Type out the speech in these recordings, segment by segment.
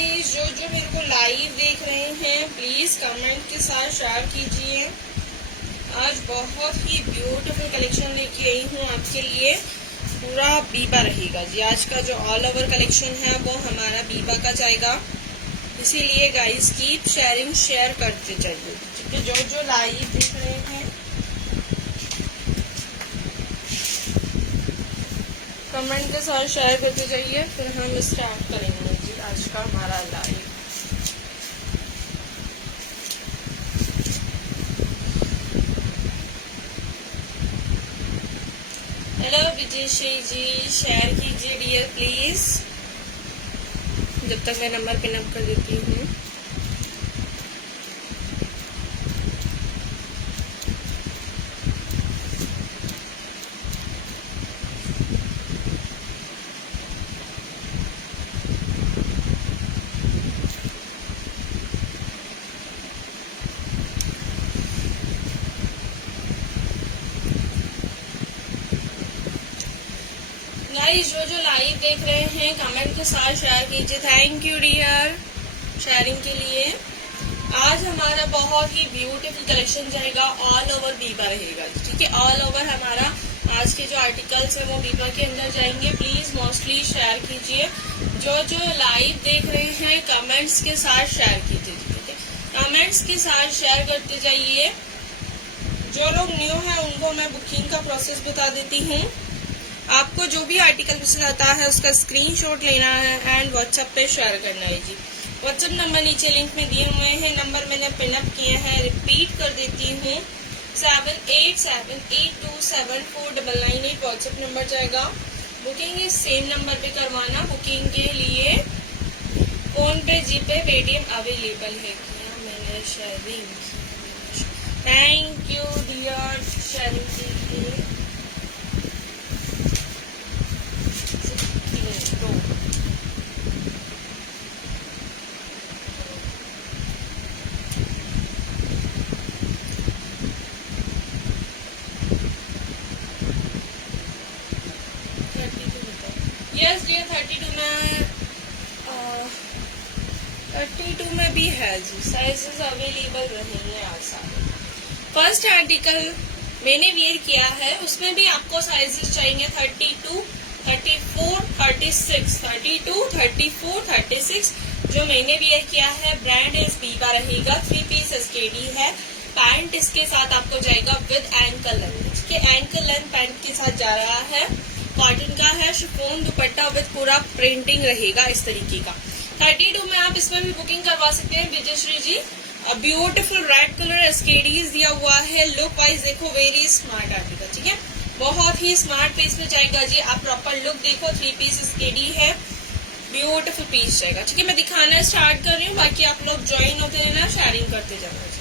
Guys, जो मेरे को लाइव देख रहे हैं प्लीज कमेंट के साथ शेयर कीजिए। आज बहुत ही ब्यूटीफुल कलेक्शन लेके आई हूँ आपके लिए। पूरा बीबा रहेगा जी। आज का जो ऑल ओवर कलेक्शन है वो हमारा बीबा का जाएगा, इसीलिए गाइस कीप शेयरिंग, शेयर करते जाइए। ठीक है, जो लाइव देख रहे हैं कमेंट के साथ शेयर करते जाइए। फिर हम स्टार्ट करेंगे जी आज का हमारा लाइव। हेलो विजयश्री जी, शेयर कीजिए डियर प्लीज। जब तक मैं नंबर पिन अप कर देती हूँ। गाइस, जो लाइव देख रहे हैं कमेंट के साथ शेयर कीजिए। थैंक यू डियर शेयरिंग के लिए। आज हमारा बहुत ही ब्यूटीफुल कलेक्शन जाएगा, ऑल ओवर बीबा रहेगा। ठीक है, ऑल ओवर हमारा आज के जो आर्टिकल्स है वो बीबा के अंदर जाएंगे। प्लीज मोस्टली शेयर कीजिए। जो लाइव देख रहे हैं कमेंट्स के साथ शेयर कीजिए। ठीक है, कमेंट्स के साथ शेयर करते जाइए। जो लोग न्यू है उनको मैं बुकिंग का प्रोसेस बता देती हूँ। आपको जो भी आर्टिकल पसंद आता है उसका स्क्रीनशॉट लेना है एंड व्हाट्सएप पे शेयर करना है जी। व्हाट्सएप नंबर नीचे लिंक में दिए हुए हैं। नंबर मैंने पिनअप किया है, रिपीट कर देती हूँ। 7878274998 व्हाट्सएप नंबर जाएगा। बुकिंग इस सेम नंबर पे करवाना। बुकिंग के लिए फोन पे, जीपे, पेटीएम अवेलेबल है। क्या मैंने sharing. Thank you dear sharing के लिए। यस डियर, 32 में भी है जी। साइजेस अवेलेबल रहेंगे आज सारे। फर्स्ट आर्टिकल मैंने वेयर किया है उसमें भी आपको साइजेस चाहिए 32, 34, 36, 32, 34, 36। जो मैंने वेयर किया है ब्रांड इस बीबा रहेगा। 3 पीस एसकेडी है। पैंट इसके साथ आपको जाएगा विद एंकल लेंथ। ठीक है, एंकल लेंथ पैंट के साथ जा रहा है। कॉटन का है, शिफॉन दुपट्टा विद पूरा प्रिंटिंग रहेगा इस तरीके का। 32 में आप इसमें भी बुकिंग करवा सकते हैं विजयश्री जी। ब्यूटीफुल रेड कलर एसकेडीज दिया हुआ है। लुक वाइज देखो, वेरी स्मार्ट आर्टिकल। ठीक है, बहुत ही स्मार्ट पीस में जाएगा जी। आप प्रॉपर लुक देखो, 3 पीस एसकेडी है, ब्यूटीफुल पीस जाएगा। ठीक है, मैं दिखाना स्टार्ट कर रही हूँ, बाकी आप लोग ज्वाइन होते रहना, शेयरिंग करते जाना जी।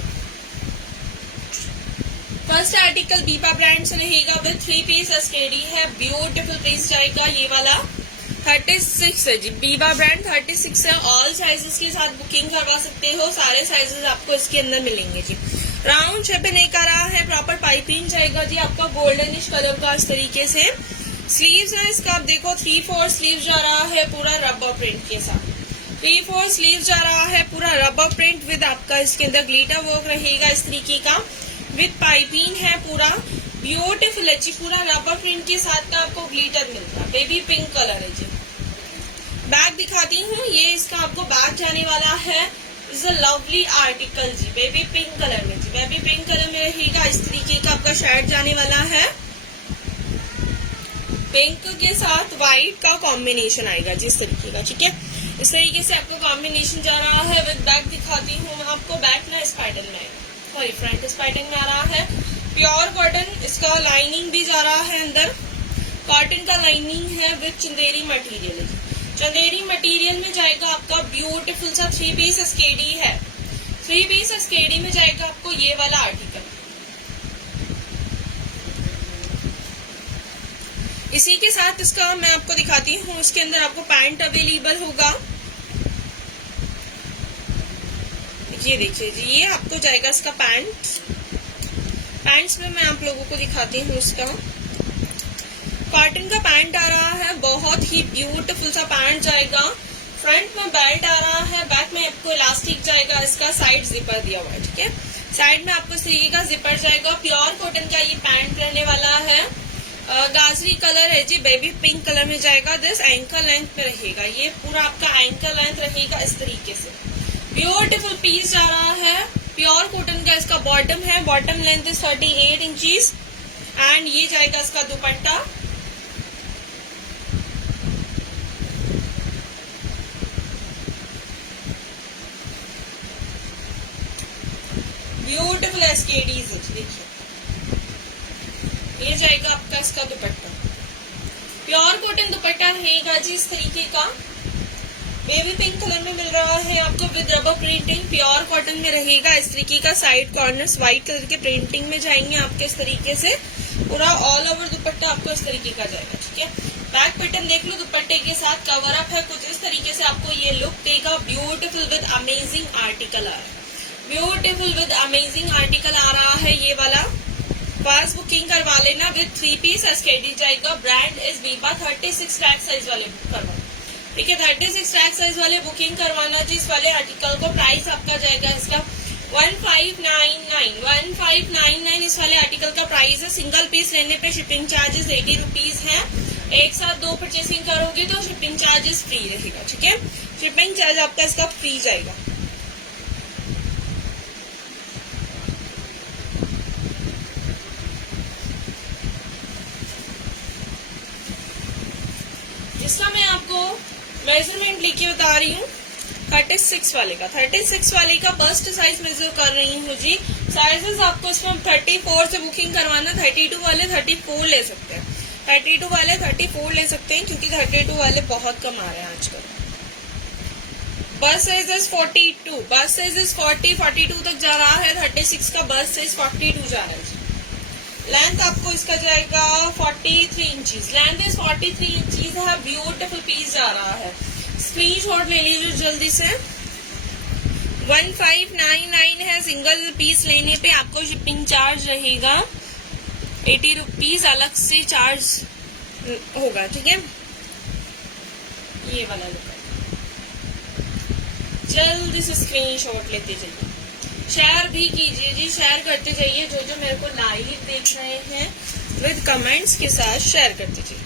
फर्स्ट आर्टिकल बीबा ब्रांड से रहेगा विद 3 पीस एसकेडी है। ब्यूटीफुल पीस जाएगा ये वाला। 36 है जी, बीबा ब्रांड 36 है। ऑल साइजेस के साथ बुकिंग करवा सकते हो। सारे साइजेस आपको इसके अंदर मिलेंगे जी। राउंड शेप नहीं करा है, प्रॉपर पाइपिंग जाएगा जी आपका गोल्डनिश कलर का इस तरीके से। स्लीव्स है इसका, आप देखो 3/4 स्लीव जा रहा है पूरा रबर प्रिंट के साथ। 3/4 स्लीव जा रहा है पूरा रबर प्रिंट विद आपका इसके अंदर ग्लिटर वर्क रहेगा इस तरीके का। विद पाइपिंग है पूरा ब्यूटीफुल है जी। पूरा रबर प्रिंट के साथ का आपको ग्लिटर मिलता है। बेबी पिंक कलर है जी। बैग दिखाती हूँ, ये इसका आपको बैग जाने वाला है। इज अ लवली आर्टिकल जी, बेबी पिंक कलर में जी। बेबी पिंक कलर में रहेगा इस तरीके का आपका शर्ट जाने वाला है। पिंक के साथ व्हाइट का कॉम्बिनेशन आएगा जी इस तरीके का। ठीक है, इस तरीके से आपको कॉम्बिनेशन जा रहा है। विद बैग दिखाती हूँ मैं आपको। बैग ना स्पाइडर में आएगा, सॉरी फ्रंट स्पाइडर में आ रहा है। प्योर कॉटन, इसका लाइनिंग भी जा रहा है अंदर। कॉटन का लाइनिंग है with Chanderi material. Chanderi material में जाएगा आपका ब्यूटीफुल सा 3 पीस एसकेडी है। 3 पीस एसकेडी में जाएगा आपको ये वाला आर्टिकल। इसी के साथ इसका मैं आपको दिखाती हूँ, उसके अंदर आपको पैंट अवेलेबल होगा। ये देखिए जी, ये आपको जाएगा इसका पैंट। पैंट्स में मैं आप लोगों को दिखाती हूँ इसका। कॉटन का पैंट आ रहा है, बहुत ही ब्यूटीफुल सा पैंट जाएगा। फ्रंट में बेल्ट आ रहा है, बैक में आपको इलास्टिक जाएगा, इसका साइड जिपर दिया हुआ है, ठीक है। साइड में आपको इस तरीके का जिपर जाएगा। प्योर कॉटन का ये पैंट रहने वाला है। गाजरी कलर है जी, बेबी पिंक कलर में जाएगा। दिस एंकल लेंथ पे रहेगा, ये पूरा आपका एंकल लेंथ रहेगा इस तरीके से। ब्यूटीफुल पीस जा रहा है, प्योर कॉटन का इसका बॉटम है। Bottom length is 38 inches and ये जाएगा इसका दुपट्टा। ब्यूटीफुल एसकेडीज देखिए, ये जाएगा आपका इसका दुपट्टा। प्योर कॉटन दुपट्टा रहेगा जी इस तरीके का, बेबी पिंक कलर में मिल रहा है आपको with rubber printing. Pure cotton में रहेगा इस तरीके का। साइड कॉर्नर्स व्हाइट कलर के प्रिंटिंग में जाएंगे आपके इस तरीके से। पूरा ऑल ओवर दुपट्टा आपको इस तरीके का जाएगा, ठीक है। बैक पैटर्न देख लो, दुपट्टे के साथ कवर अप है, कुछ इस तरीके से आपको ये लुक देगा। ब्यूटीफुल विद अमेजिंग आर्टिकल आ रहा है, ब्यूटीफुल विद अमेजिंग आर्टिकल आ रहा है ये वाला। फास्ट बुकिंग करवा लेना विद 3 पीस एसकेडी जाएगा। Brand is Veeba. 36 tag size वाले बुक करवाना, ठीक है। 36 टैग साइज वाले बुकिंग करवाना जी इस वाले आर्टिकल को। प्राइस आपका जाएगा इसका 1599 इस वाले आर्टिकल का प्राइस है। सिंगल पीस लेने पे शिपिंग चार्जेस 80 रुपीज है। एक साथ 2 परचेसिंग करोगे तो शिपिंग चार्जेस फ्री रहेगा, ठीक है। शिपिंग चार्ज आपका इसका फ्री जाएगा। इसका मैं आपको मेजरमेंट लेके बता रही हूँ 36 वाले का। 36 वाले का बस्ट साइज मेजर कर रही हूँ जी। साइजेस आपको इसमें 34 से बुकिंग करवाना। 32 वाले 34 ले सकते हैं, 32 वाले 34 ले सकते हैं, क्योंकि 32 वाले बहुत कम आ रहे हैं आजकल। बस साइज इज 42, बस साइज इज 42 तक जा रहा है। 36 का बस साइज 42 जा रहा है जी। लेंथ आपको इसका जाएगा 43 इंचीज। लेंथ इज 43 इंचीज है। ब्यूटीफुल पीस जा रहा है, स्क्रीनशॉट ले लीजिए जल्दी से। 1599 है। सिंगल पीस लेने पे आपको शिपिंग चार्ज रहेगा 80 रुपीज, अलग से चार्ज होगा, ठीक है। ये वाला लुक है, जल्दी से स्क्रीनशॉट लेते जाइए। शेयर भी कीजिए जी, शेयर करते जाइए। जो जो मेरे को लाइव देख रहे हैं विद कमेंट्स के साथ शेयर करते जाइए।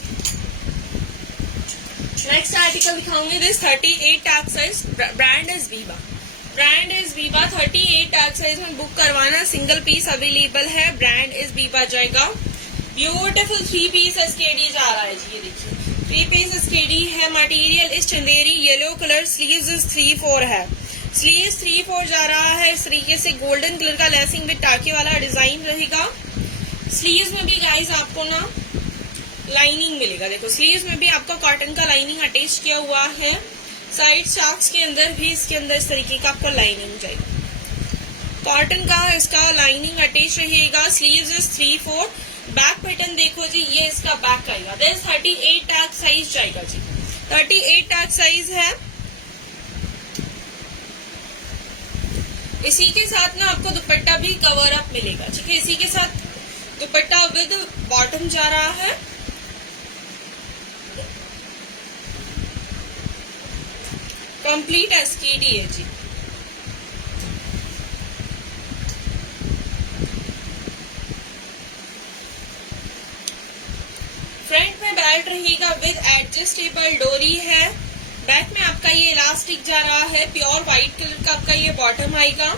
नेक्स्ट आर्टिकल दिखाऊंगी। This 38 tag size. Brand is Veeba. Brand is Veeba. 38 tag size में बुक करवाना। सिंगल पीस अवेलेबल है। ब्रांड इज वीबा जाएगा। ब्यूटीफुल 3 पीस एसकेडी जा रहा है जी, ये देखिए 3 पीस एसकेडी है। मटेरियल इस Chanderi yellow colour. Sleeves is 3/4 है। स्लीव्स 3/4 जा रहा है इस तरीके से। गोल्डन कलर का लेसिंग विद टाके वाला डिजाइन रहेगा। स्लीव्स में भी गाइस आपको ना लाइनिंग मिलेगा। देखो स्लीव्स में भी आपको कॉटन का लाइनिंग अटैच किया हुआ है। साइड शार्क्स के अंदर भी इसके अंदर इस तरीके का आपको लाइनिंग जाएगा। कॉटन का इसका लाइनिंग अटैच रहेगा। Sleeves is 3/4। बैक पैटर्न देखो जी, ये इसका बैक आएगा। देयर 38 टैग साइज जाएगा जी। 38 टैग साइज है। इसी के साथ ना आपको दुपट्टा भी कवर अप मिलेगा, ठीक है। इसी के साथ दुपट्टा विद बॉटम जा रहा है। कंप्लीट एसकेडी है जी। फ्रंट में बेल्ट रहेगा विद एडजस्टेबल डोरी है। बैक में आपका ये इलास्टिक जा रहा है। प्योर व्हाइट कलर का आपका ये बॉटम आएगा।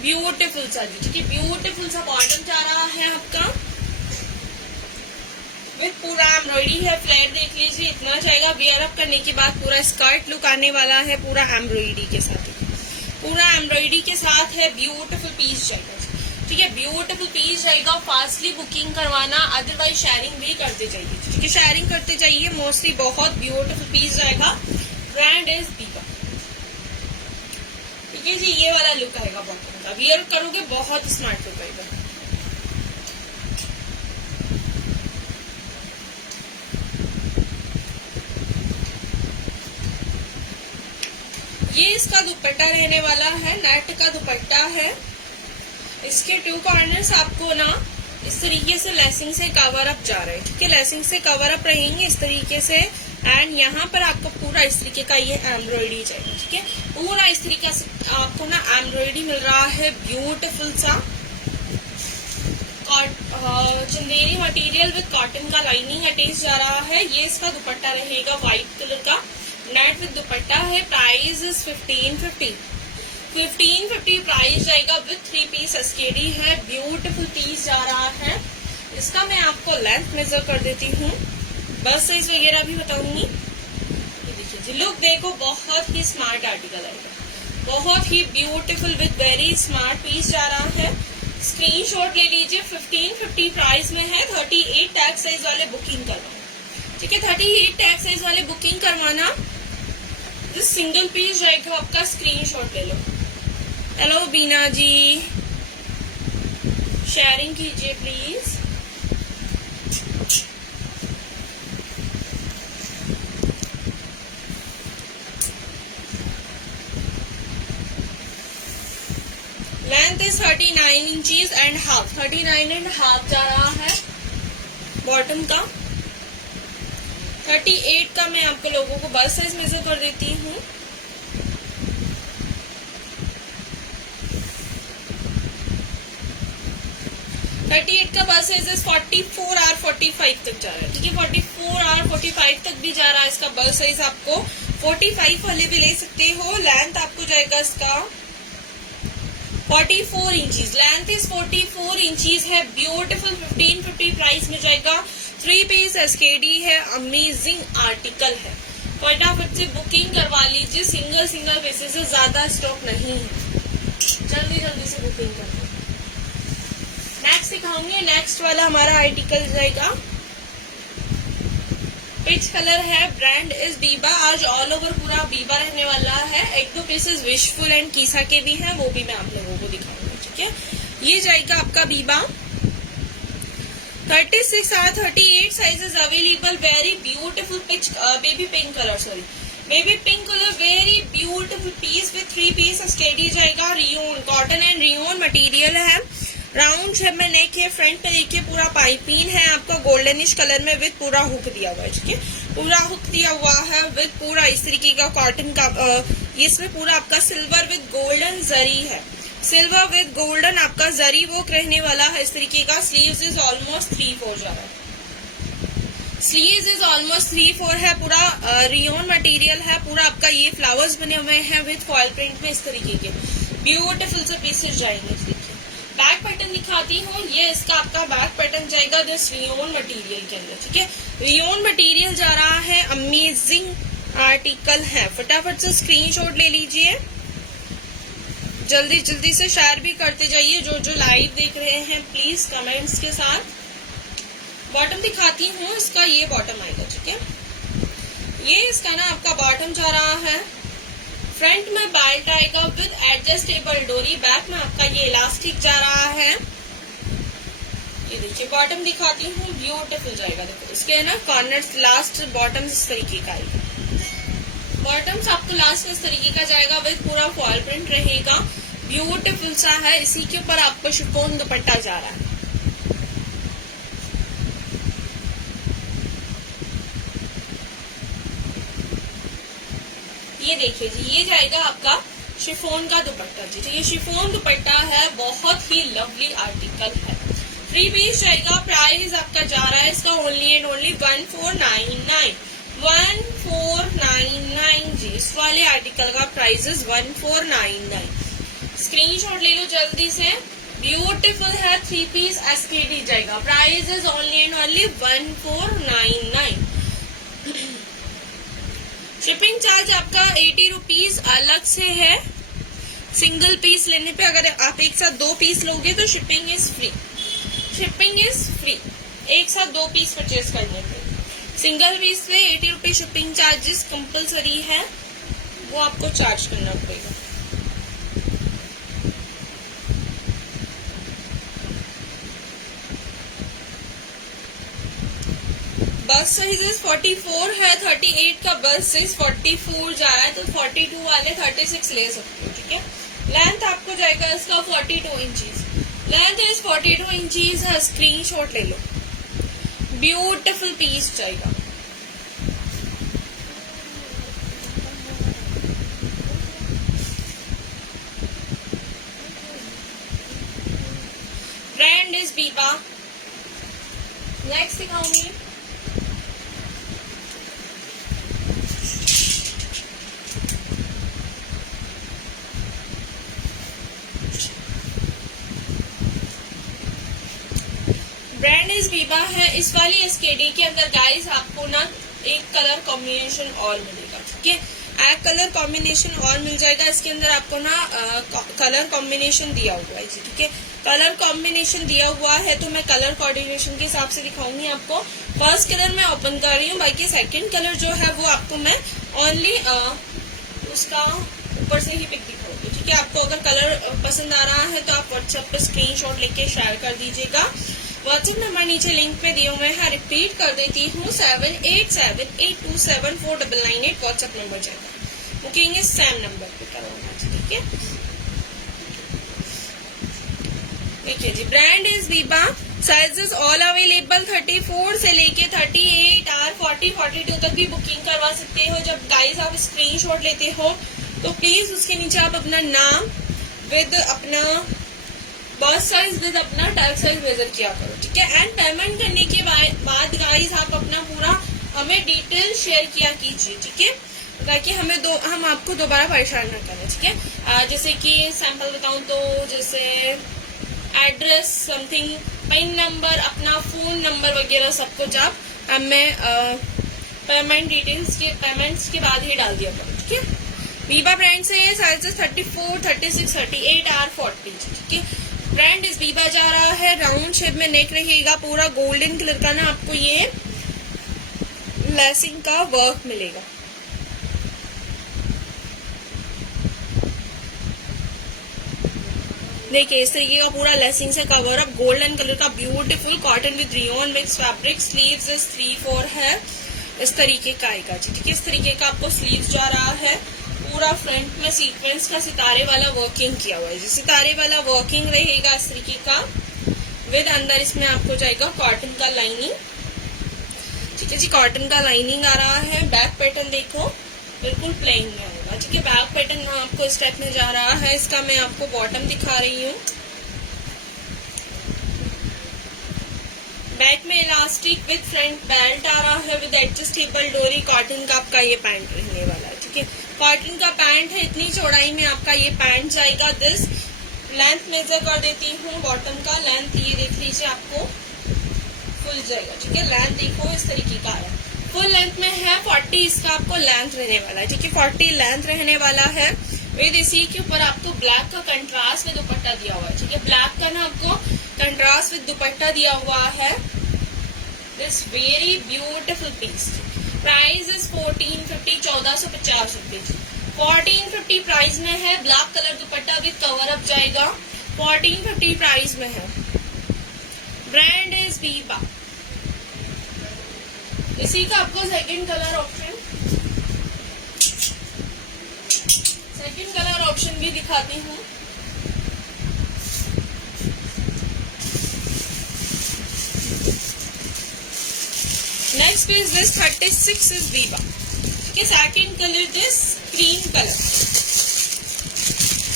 ब्यूटीफुल सा जी, ठीक है। ब्यूटीफुल सा बॉटम जा रहा है आपका विद पूरा एम्ब्रॉयडरी है। फ्लेयर देख लीजिए, इतना जाएगा। वियर अप करने के बाद पूरा स्कर्ट लुक आने वाला है, पूरा एम्ब्रॉयडरी के साथ। पूरा एम्ब्रॉयडरी के साथ है। ब्यूटीफुल पीस जाएगा, ठीक है। ब्यूटीफुल पीस जाएगा। फास्टली बुकिंग करवाना, अदरवाइज शेयरिंग भी करते जाइए, ठीक है। शेयरिंग करते जाइए मोस्टली। बहुत ब्यूटीफुल पीस जाएगा। ब्रांड इज वीबा, ठीक है जी। ये वाला लुक आएगा बॉटम का। वियर करोगे बहुत स्मार्ट लुक आएगा। ये इसका दुपट्टा रहने वाला है। नेट का दुपट्टा है। इसके 2 कॉर्नर्स आपको ना इस तरीके से लेसिंग से कवर अप जा रहे हैं, ठीक है। लेसिंग से कवर अप रहेंगे इस तरीके से। एंड यहाँ पर आपको पूरा इस तरीके का ये एम्ब्रॉयडरी चाहिए, ठीक है। पूरा इस तरीके से आपको ना एम्ब्रॉयडरी मिल रहा है, ब्यूटीफुल सा चंदेरी मटेरियल विद कॉटन का लाइनिंग अटैच जा रहा है। ये इसका दुपट्टा रहेगा व्हाइट कलर का, नेट विद दुपट्टा है। प्राइस इज 1550 प्राइस जाएगा विद 3 पीस एसकेडी है। ब्यूटीफुल पीस जा रहा है। इसका मैं आपको लेंथ मेजर कर देती हूँ, बस साइज वगैरह भी बताऊंगी। ये देखिए जी, लुक देखो, बहुत ही स्मार्ट आर्टिकल आएगा, बहुत ही beautiful with very smart piece जा रहा है। स्क्रीनशॉट ले लीजिए। 1550 प्राइस में है। 38 टैग साइज वाले बुकिंग करवाना, ठीक है। 38 टैग साइज वाले बुकिंग करवाना। जिस सिंगल पीस जाएगा आपका स्क्रीनशॉट ले लो। हेलो बीना जी, शेयरिंग कीजिए please. Length is 39 inches and half, 39 and half जा रहा है बॉटम का। 38 का मैं आपको लोगों को बस साइज मेजर कर देती हूँ। का बस साइज 44 और 45 तक जा रहा है, ठीक है। 44 और 45 तक भी जा रहा है इसका बस साइज। आपको 45 वाले भी ले सकते हो। लेंथ आपको जाएगा इसका 44 इंचीज, लेंथ इज 44 इंचीज है। ब्यूटीफुल 1550 प्राइस में जाएगा। 3 पीस एसकेडी है, अमेजिंग आर्टिकल है। फटाफट से बुकिंग करवा लीजिए। सिंगल पीसेस से ज्यादा स्टॉक नहीं है, जल्दी से बुकिंग कर। नेक्स्ट दिखाऊंगी। नेक्स्ट वाला हमारा आर्टिकल जाएगा, पिच कलर है, ब्रांड इज बीबा। आज ऑल ओवर पूरा बीबा रहने वाला है। 1-2 पीसेस विशफुल एंड कीसा के भी हैं, वो भी मैं आप लोगों को दिखाऊंगी, ठीक है। ये जाएगा आपका बीबा। 36 और 38 sizes available. Very beautiful peach baby pink colour, baby pink colour, very beautiful piece with 3 piece स्टेडी जाएगा। Rayon cotton and rayon material है। राउंड शेप में नेक है। फ्रंट पे देखिए पूरा पाइपिंग है आपका गोल्डनिश कलर में विद पूरा हुक दिया हुआ है, ठीक है। पूरा हुक दिया हुआ है विद पूरा इस तरीके का कॉटन का। इसमें पूरा आपका सिल्वर विद गोल्डन जरी है, सिल्वर विद गोल्डन आपका जरी वर्क रहने वाला है इस तरीके का। स्लीव्स इज ऑलमोस्ट 3/4 जा रहा है, स्लीव्स इज ऑलमोस्ट 3/4 है। पूरा रियोन मटेरियल है। पूरा आपका ये फ्लावर्स बने हुए हैं विद फॉयल प्रिंट में इस तरीके के ब्यूटीफुल से पीसेस जाएंगे। बैक पैटर्न दिखाती हूँ। ये इसका आपका बैक पैटर्न जाएगा दिस रियोन मटेरियल के अंदर, ठीक है। रियोन मटेरियल जा रहा है, अमेजिंग आर्टिकल है। फटाफट से स्क्रीनशॉट ले लीजिए, जल्दी से शेयर भी करते जाइए। जो लाइव देख रहे हैं प्लीज कमेंट्स के साथ। बॉटम दिखाती हूँ। इसका ये बॉटम आएगा, ठीक है। ये इसका ना आपका बॉटम जा रहा है। फ्रंट में बेल्ट आएगा विद एडजस्टेबल डोरी। बैक में आपका ये इलास्टिक जा रहा है। ये देखिए बॉटम दिखाती हूँ, ब्यूटीफुल जाएगा। देखो इसके है ना कॉर्नर्स, लास्ट बॉटम इस तरीके का आएगा। बॉटम्स आपको लास्ट में इस तरीके का जाएगा विद पूरा फॉयल प्रिंट रहेगा। ब्यूटीफुल सा है। इसी के ऊपर आपको शिफॉन दुपट्टा जा रहा है। ये देखिए जी, ये जाएगा आपका शिफॉन का दुपट्टा जी। तो ये शिफॉन दुपट्टा है, बहुत ही लवली आर्टिकल है। 3 पीस जाएगा। प्राइस आपका जा रहा है इसका ओनली एंड ओनली 1499 जी। इस वाले आर्टिकल का प्राइस इज 1499। स्क्रीनशॉट ले लो जल्दी से। ब्यूटीफुल है। 3 पीस एसकेडी जाएगा। Price is only and only 1499। Shipping charge आपका 80 रुपीज अलग से है। सिंगल पीस लेने पे अगर आप एक साथ 2 पीस लोगे तो shipping is free. Shipping is free एक साथ 2 पीस परचेज करने पे। सिंगल पीस पे 80 रुपीज शिपिंग चार्जेस कंपलसरी है, वो आपको चार्ज करना पड़ेगा। बस साइज 44 है। 38 का बस साइज 44 जा रहा है, तो 42 वाले 36 ले सकते हो, ठीक है। लेंथ आपको जाएगा इसका 42 इंचीज। लेंथ इज 42 इंचीज है। स्क्रीनशॉट ले लो। ब्यूटीफुल पीस जाएगा। Brand is Biba. नेक्स्ट दिखाऊंगी ब्रांड इज बीबा है। इस वाली एसकेडी के अंदर गाइस आपको ना एक कलर कॉम्बिनेशन और मिलेगा, ठीक है, एक कलर कॉम्बिनेशन और मिल जाएगा। इसके अंदर आपको ना कलर कॉम्बिनेशन दिया हुआ है, ठीक है, कलर कॉम्बिनेशन दिया हुआ है। तो मैं कलर कोऑर्डिनेशन के हिसाब से दिखाऊंगी आपको। फर्स्ट कलर मैं ओपन कर रही हूँ, बाकी सेकंड कलर जो है वो आपको मैं ओनली उसका ऊपर से ही पिक दिखाऊंगी, ठीक है। आपको अगर कलर पसंद आ रहा है तो आप व्हाट्सएप पे स्क्रीनशॉट लेके शेयर कर दीजिएगा। व्हाट्सएप नंबर नीचे लिंक पे दिए हुए हैं, रिपीट कर देती हूँ 7878274998 व्हाट्सएप नंबर जाएगा। बुकिंग इस सेम नंबर पे करवाना, ठीक है। देखिए जी, brand is Biba. Sizes all available 34 से लेके 38 आर 40 42 तक भी बुकिंग करवा सकते हो। जब गाइस आप स्क्रीनशॉट लेते हो तो प्लीज उसके नीचे आप अपना नाम विद अपना बर्थ साइज विद अपना टैग साइज मेजर किया करो, ठीक है। एंड पेमेंट करने के बाद गाइस आप अपना पूरा हमें डिटेल शेयर किया कीजिए, ठीक है, ताकि हम आपको दोबारा परेशान न करें, ठीक है। जैसे कि सैंपल बताऊं तो जैसे एड्रेस समथिंग, पिन नंबर, अपना फोन नंबर वगैरह सब कुछ आप हमें पेमेंट डिटेल्स के पेमेंट्स के बाद ही डाल दिया करो, ठीक है। बीबा ब्रांड से ये साइजेस 34, 36, 38 आर 40, ठीक है। ब्रांड इस बीबा जा रहा है। राउंड शेप में नेक रहेगा, पूरा गोल्डन कलर का ना आपको ये लेसिंग का वर्क मिलेगा। देखिए इस तरीके का पूरा लेसिंग से कवर अप, गोल्डन कलर का beautiful cotton with rayon mix fabric. Sleeves इस 3/4 है, इस तरीके का आएगा, ठीक है। इस तरीके का आपको स्लीव्स जा रहा है। पूरा फ्रंट में सीक्वेंस का सितारे वाला वर्किंग किया हुआ है, सितारे वाला वर्किंग रहेगा इस तरीके का। विद अंदर इसमें आपको जाएगा कॉटन का लाइनिंग, ठीक है जी, कॉटन का लाइनिंग आ रहा है। बैक पैटर्न देखो बिल्कुल प्लेन में आएगा, ठीक है। बैक पैटर्न आपको इस टाइप में जा रहा है। इसका मैं आपको बॉटम दिखा रही हूँ। बैक में इलास्टिक विद फ्रंट बेल्ट आ रहा है, विद एडजस्टेबल डोरी। कॉटन का आपका ये पैंट रहने वाला है, ठीक है। कॉटन का पैंट है, इतनी चौड़ाई में आपका ये पैंट जाएगा। दिस लेंथ मेजर कर देती हूँ। बॉटम का लेंथ ये देख लीजिए, आपको फुल जाएगा, ठीक है। लेंथ देखो इस तरीके का है, फुल लेंथ में है। 40 इसका आपको लेंथ रहने वाला है, ठीक है। 40 लेंथ रहने वाला है। विद इसी के ऊपर आपको ब्लैक का कंट्रास्ट में दुपट्टा दिया हुआ है, ठीक है। ब्लैक का ना आपको कंट्रास्ट विद दुपट्टा दिया हुआ है। This very beautiful piece. Price is 1450, 1450 रुपए। 1450 प्राइस में है। Black colour dupatta with cover up जाएगा, 1450 प्राइस में है। Brand is Biba. इसी का आपको सेकंड कलर ऑप्शन भी दिखाती हूँ। Next is this 36 is Biba, ठीक है। Second colour this cream colour,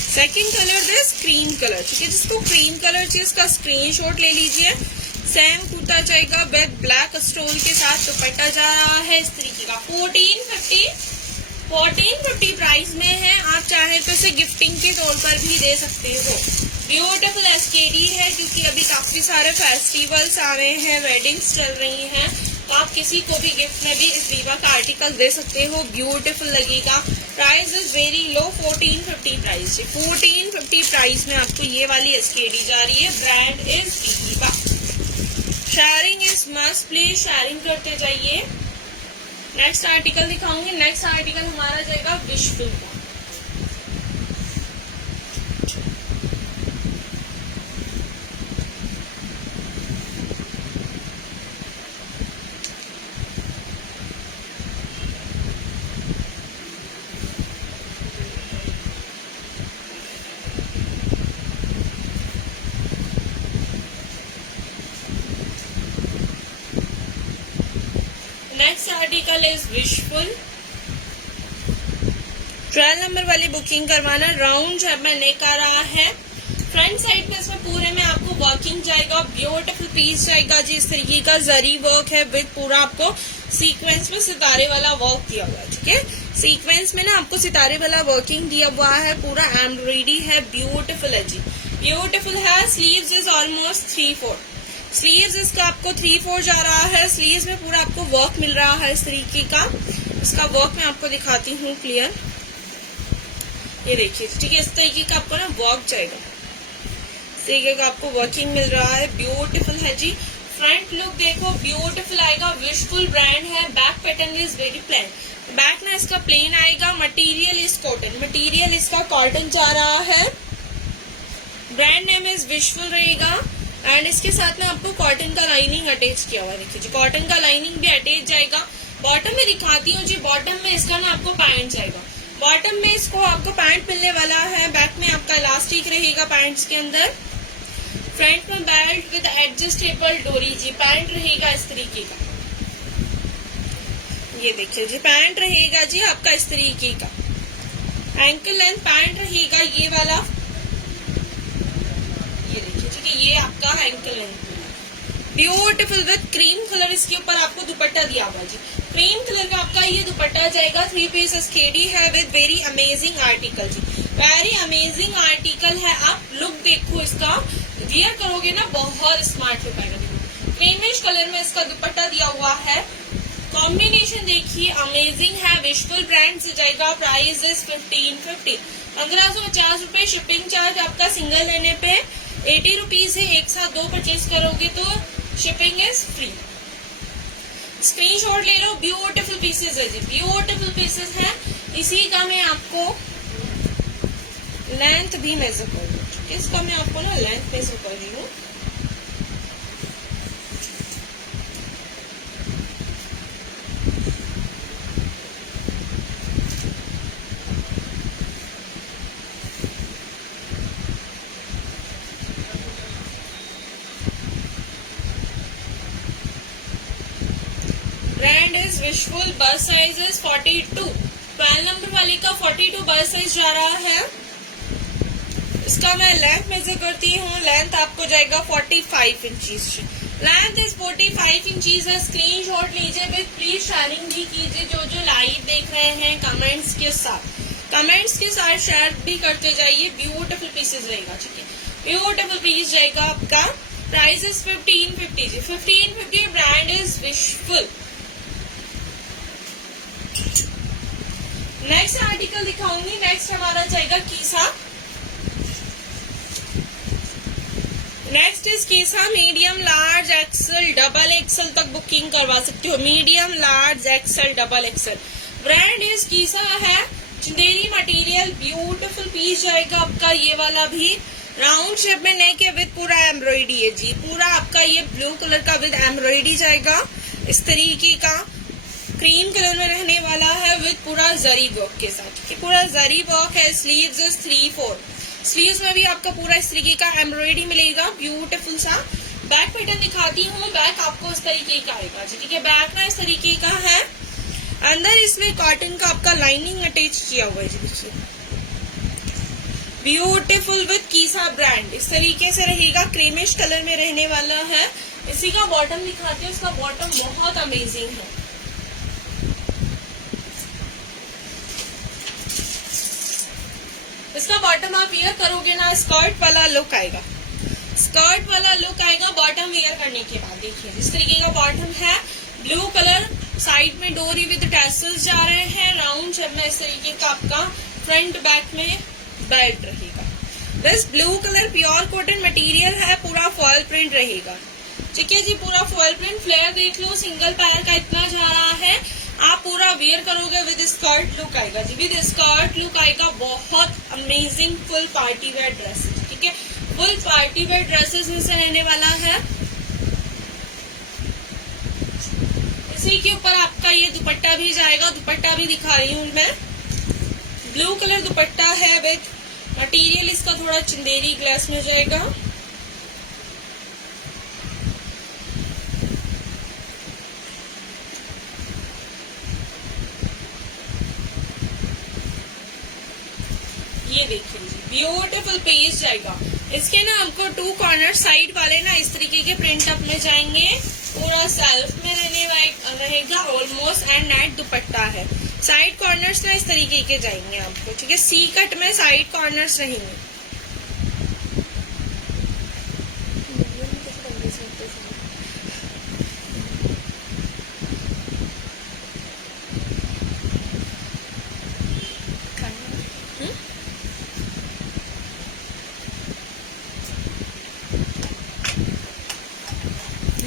second colour this cream colour, ठीक है। जिसको क्रीम कलर चाहिए इसका स्क्रीनशॉट ले लीजिए। सेम कुर्ता जाएगा विद ब्लैक स्टोन के साथ, दुपट्टा जा रहा है इस तरीके का। 1450 प्राइस में है। आप चाहे तो इसे गिफ्टिंग के तौर पर भी दे सकते हो। ब्यूटीफुल एसकेडी है, क्योंकि अभी काफी सारे फेस्टिवल्स आ रहे हैं, वेडिंग्स चल रही हैं, तो आप किसी को भी गिफ्ट में भी इस बीबा का आर्टिकल दे सकते हो। ब्यूटीफुल लगेगा। Price is very low, 1450 price है। 1450 प्राइस में आपको ये वाली एसकेडी जा रही है। Brand is Biba. Sharing is must, please sharing करते जाइए। नेक्स्ट आर्टिकल दिखाऊंगी। नेक्स्ट आर्टिकल हमारा जाएगा विशफुल का। Next article is Wishful. 12 number वाली बुकिंग करवाना। राउंड शेप में नेक आ रहा है। फ्रंट साइड में इसमें पूरे में आपको वर्क वर्किंग जाएगा, ब्यूटीफुल पीस जाएगा जी। इस तरीके का जरी वर्क है विद पूरा आपको सीक्वेंस में सितारे वाला वर्क दिया हुआ है, ठीक है। सीक्वेंस में ना आपको सितारे वाला वर्किंग दिया हुआ है, पूरा एम्ब्रॉयडरी है, ब्यूटीफुल है जी, ब्यूटीफुल है। स्लीव्स इज ऑलमोस्ट 3/4, स्लीव्स इसका आपको 3/4 जा रहा है। स्लीव्स में पूरा आपको वर्क मिल रहा है इस तरीके का। इसका वर्क मैं आपको दिखाती हूँ क्लियर, ये देखिए, ठीक है। इस तरीके का आपको ना वर्क जाएगा, इस तरीके का आपको वर्किंग मिल रहा है, ब्यूटीफुल है जी। फ्रंट लुक देखो, ब्यूटीफुल आएगा, विशफुल ब्रांड है। Back pattern is very plain, back ना इसका प्लेन आएगा। मटेरियल इज कॉटन, मटेरियल इसका कॉटन जा रहा है। ब्रांड नेम इज विशफुल रहेगा एंड इसके साथ में आपको कॉटन का लाइनिंग अटैच किया हुआ, देखिए जी, कॉटन का लाइनिंग भी अटैच जाएगा। बॉटम में दिखाती हूँ जी, बॉटम में इसका ना आपको पैंट जाएगा, बॉटम में इसको आपको पैंट मिलने वाला है। बैक में आपका इलास्टिक रहेगा पैंट्स के अंदर। फ्रंट में बेल्ट विद एडजस्टेबल डोरी जी, पैंट रहेगा इस तरीके का, ये देखिए जी, पैंट रहेगा जी आपका इस तरीके का। एंकल लेंथ पैंट रहेगा ये वाला, ये देखिए, ठीक है, ये आपका ankle length. Beautiful with cream colour इसके ऊपर आपको दुपट्टा दिया हुआ जी, क्रीम कलर का आपका ये दुपट्टा जाएगा। 3 पीस स्केडी है विद वेरी अमेजिंग आर्टिकल जी, वेरी अमेजिंग आर्टिकल है। आप लुक देखो इसका, वियर करोगे ना बहुत स्मार्ट लुक आएगा। क्रीमिश कलर में इसका दुपट्टा दिया हुआ है, कॉम्बिनेशन देखिए अमेजिंग है। विशफुल ब्रांड से जाएगा। प्राइस इज 1550, 1550 रुपए। शिपिंग चार्ज आपका सिंगल लेने पे 80 रुपीज है, एक साथ 2 परचेज करोगे तो शिपिंग इज फ्री। स्क्रीनशॉट ले लो, ब्यूटीफुल पीसेस है जी, ब्यूटीफुल पीसेस है। इसी का मैं आपको लेंथ भी मेजर कर रही हूँ, इसका मैं आपको ना लेंथ मेजर कर रही हूँ। ब्रांड इज विशफुल, बस साइज इज 42, 12 नंबर वाली का 42 बस साइज जा रहा है। इसका मैं लेंथ मेजर करती हूँ, लेंथ आपको जाएगा 45 इंचीज, लेंथ इज 45 इंचीज है। स्क्रीनशॉट लीजिए विद प्लीज शेयरिंग भी कीजिए, जो लाइव देख रहे हैं कमेंट्स के साथ शेयर भी करते जाइए। ब्यूटीफुल पीसेस रहेगा, ठीक है, ब्यूटीफुल पीस जाएगा आपका। प्राइस इज 1550 जी, 1550। Brand is Wishful. Next article दिखाऊंगी, नेक्स्ट हमारा जाएगा Kisah. Next is Kisah. Medium, large, XL, double XL तक बुकिंग करवा सकते हो। Medium, large, XL, double XL. Brand is Kisah है। चंदेरी मटेरियल, ब्यूटीफुल पीस जाएगा आपका। ये वाला भी राउंड शेप में नेक है विद पूरा एम्ब्रॉयडरी है जी, पूरा आपका ये ब्लू कलर का विद एम्ब्रॉयडरी जाएगा इस तरीके का। क्रीम कलर में रहने वाला है विद पूरा जरी वर्क के साथ, ठीक है, पूरा जरी वर्क है। स्लीव्स इज 3/4, स्लीव्स में भी आपका पूरा इस तरीके का एम्ब्रॉयडरी मिलेगा, ब्यूटीफुल सा। बैक पैटर्न दिखाती हूँ, बैक आपको इस तरीके का आएगा जी, ठीक है, बैक ना इस तरीके का है। अंदर इसमें कॉटन का आपका लाइनिंग अटैच किया हुआ है जी, देखिए, ब्यूटीफुल विद कीसा ब्रांड इस तरीके से रहेगा। क्रीमिश कलर में रहने वाला है। इसी का बॉटम दिखाती हूँ, इसका बॉटम बहुत अमेजिंग है। इसका बॉटम आप वियर करोगे ना, स्कर्ट वाला लुक आएगा, स्कर्ट वाला लुक आएगा बॉटम वियर करने के बाद। देखिए इस तरीके का बॉटम है, ब्लू कलर, साइड में डोरी विद टैसल्स जा रहे हैं। राउंड शेप में इस तरीके का आपका फ्रंट बैक में बेल्ट रहेगा। बस blue colour pure cotton material है, पूरा फॉयल प्रिंट रहेगा, ठीक है जी, पूरा फॉयल प्रिंट। फ्लेयर देख लो, सिंगल पैर का इतना जा रहा है। आप पूरा वेयर करोगे विद स्कर्ट लुक आएगा जी, विद स्कर्ट लुक आएगा। बहुत amazing full party wear dresses, ठीक है, फुल पार्टी वेयर ड्रेसेस में से रहने वाला है। इसी के ऊपर आपका ये दुपट्टा भी जाएगा, दुपट्टा भी दिखा रही हूँ मैं। ब्लू कलर दुपट्टा है विद मटेरियल इसका थोड़ा चंदेरी ग्लास में जाएगा। ये देखिए जी, ब्यूटीफुल पीस जाएगा। इसके ना हमको 2 कॉर्नर साइड वाले ना इस तरीके के प्रिंट अप में जाएंगे, पूरा सेल्फ में रहेगा ऑलमोस्ट, एंड नेट दुपट्टा है। साइड कॉर्नर्स ना इस तरीके के जाएंगे आपको, ठीक है। सी कट में साइड कॉर्नर्स रहेंगे।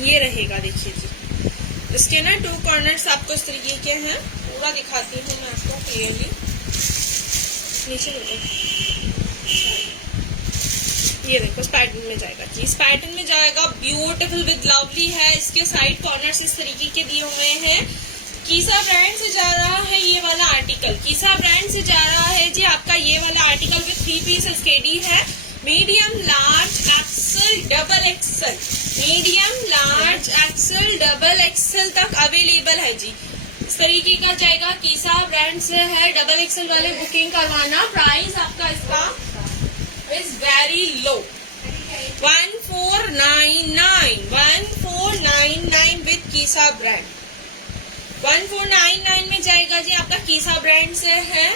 ये रहेगा, देखिए जी। इसके ना 2 कॉर्नर्स आपको इस तरीके के हैं, पूरा दिखाती हूँ मैं आपको क्लियरली। नीचे ये देखो इस पैटर्न में जाएगा जी, इस पैटर्न में जाएगा, ब्यूटीफुल विद लवली है। इसके साइड कॉर्नर्स इस तरीके के दिए हुए हैं। कीसा ब्रांड से जा रहा है ये वाला आर्टिकल, कीसा ब्रांड से जा रहा है जी आपका ये वाला आर्टिकल विद 3 पीस एसकेडी है। Medium, large, XL, double XL, medium, large, XL, double XL तक अवेलेबल है जी। इस तरीके का जाएगा, कीसा ब्रांड से है। डबल एक्सल वाले बुकिंग करवाना। प्राइस आपका इसका is very low, 1499, 1499 with कीसा brand. 1499 में जाएगा जी आपका, कीसा ब्रांड से है।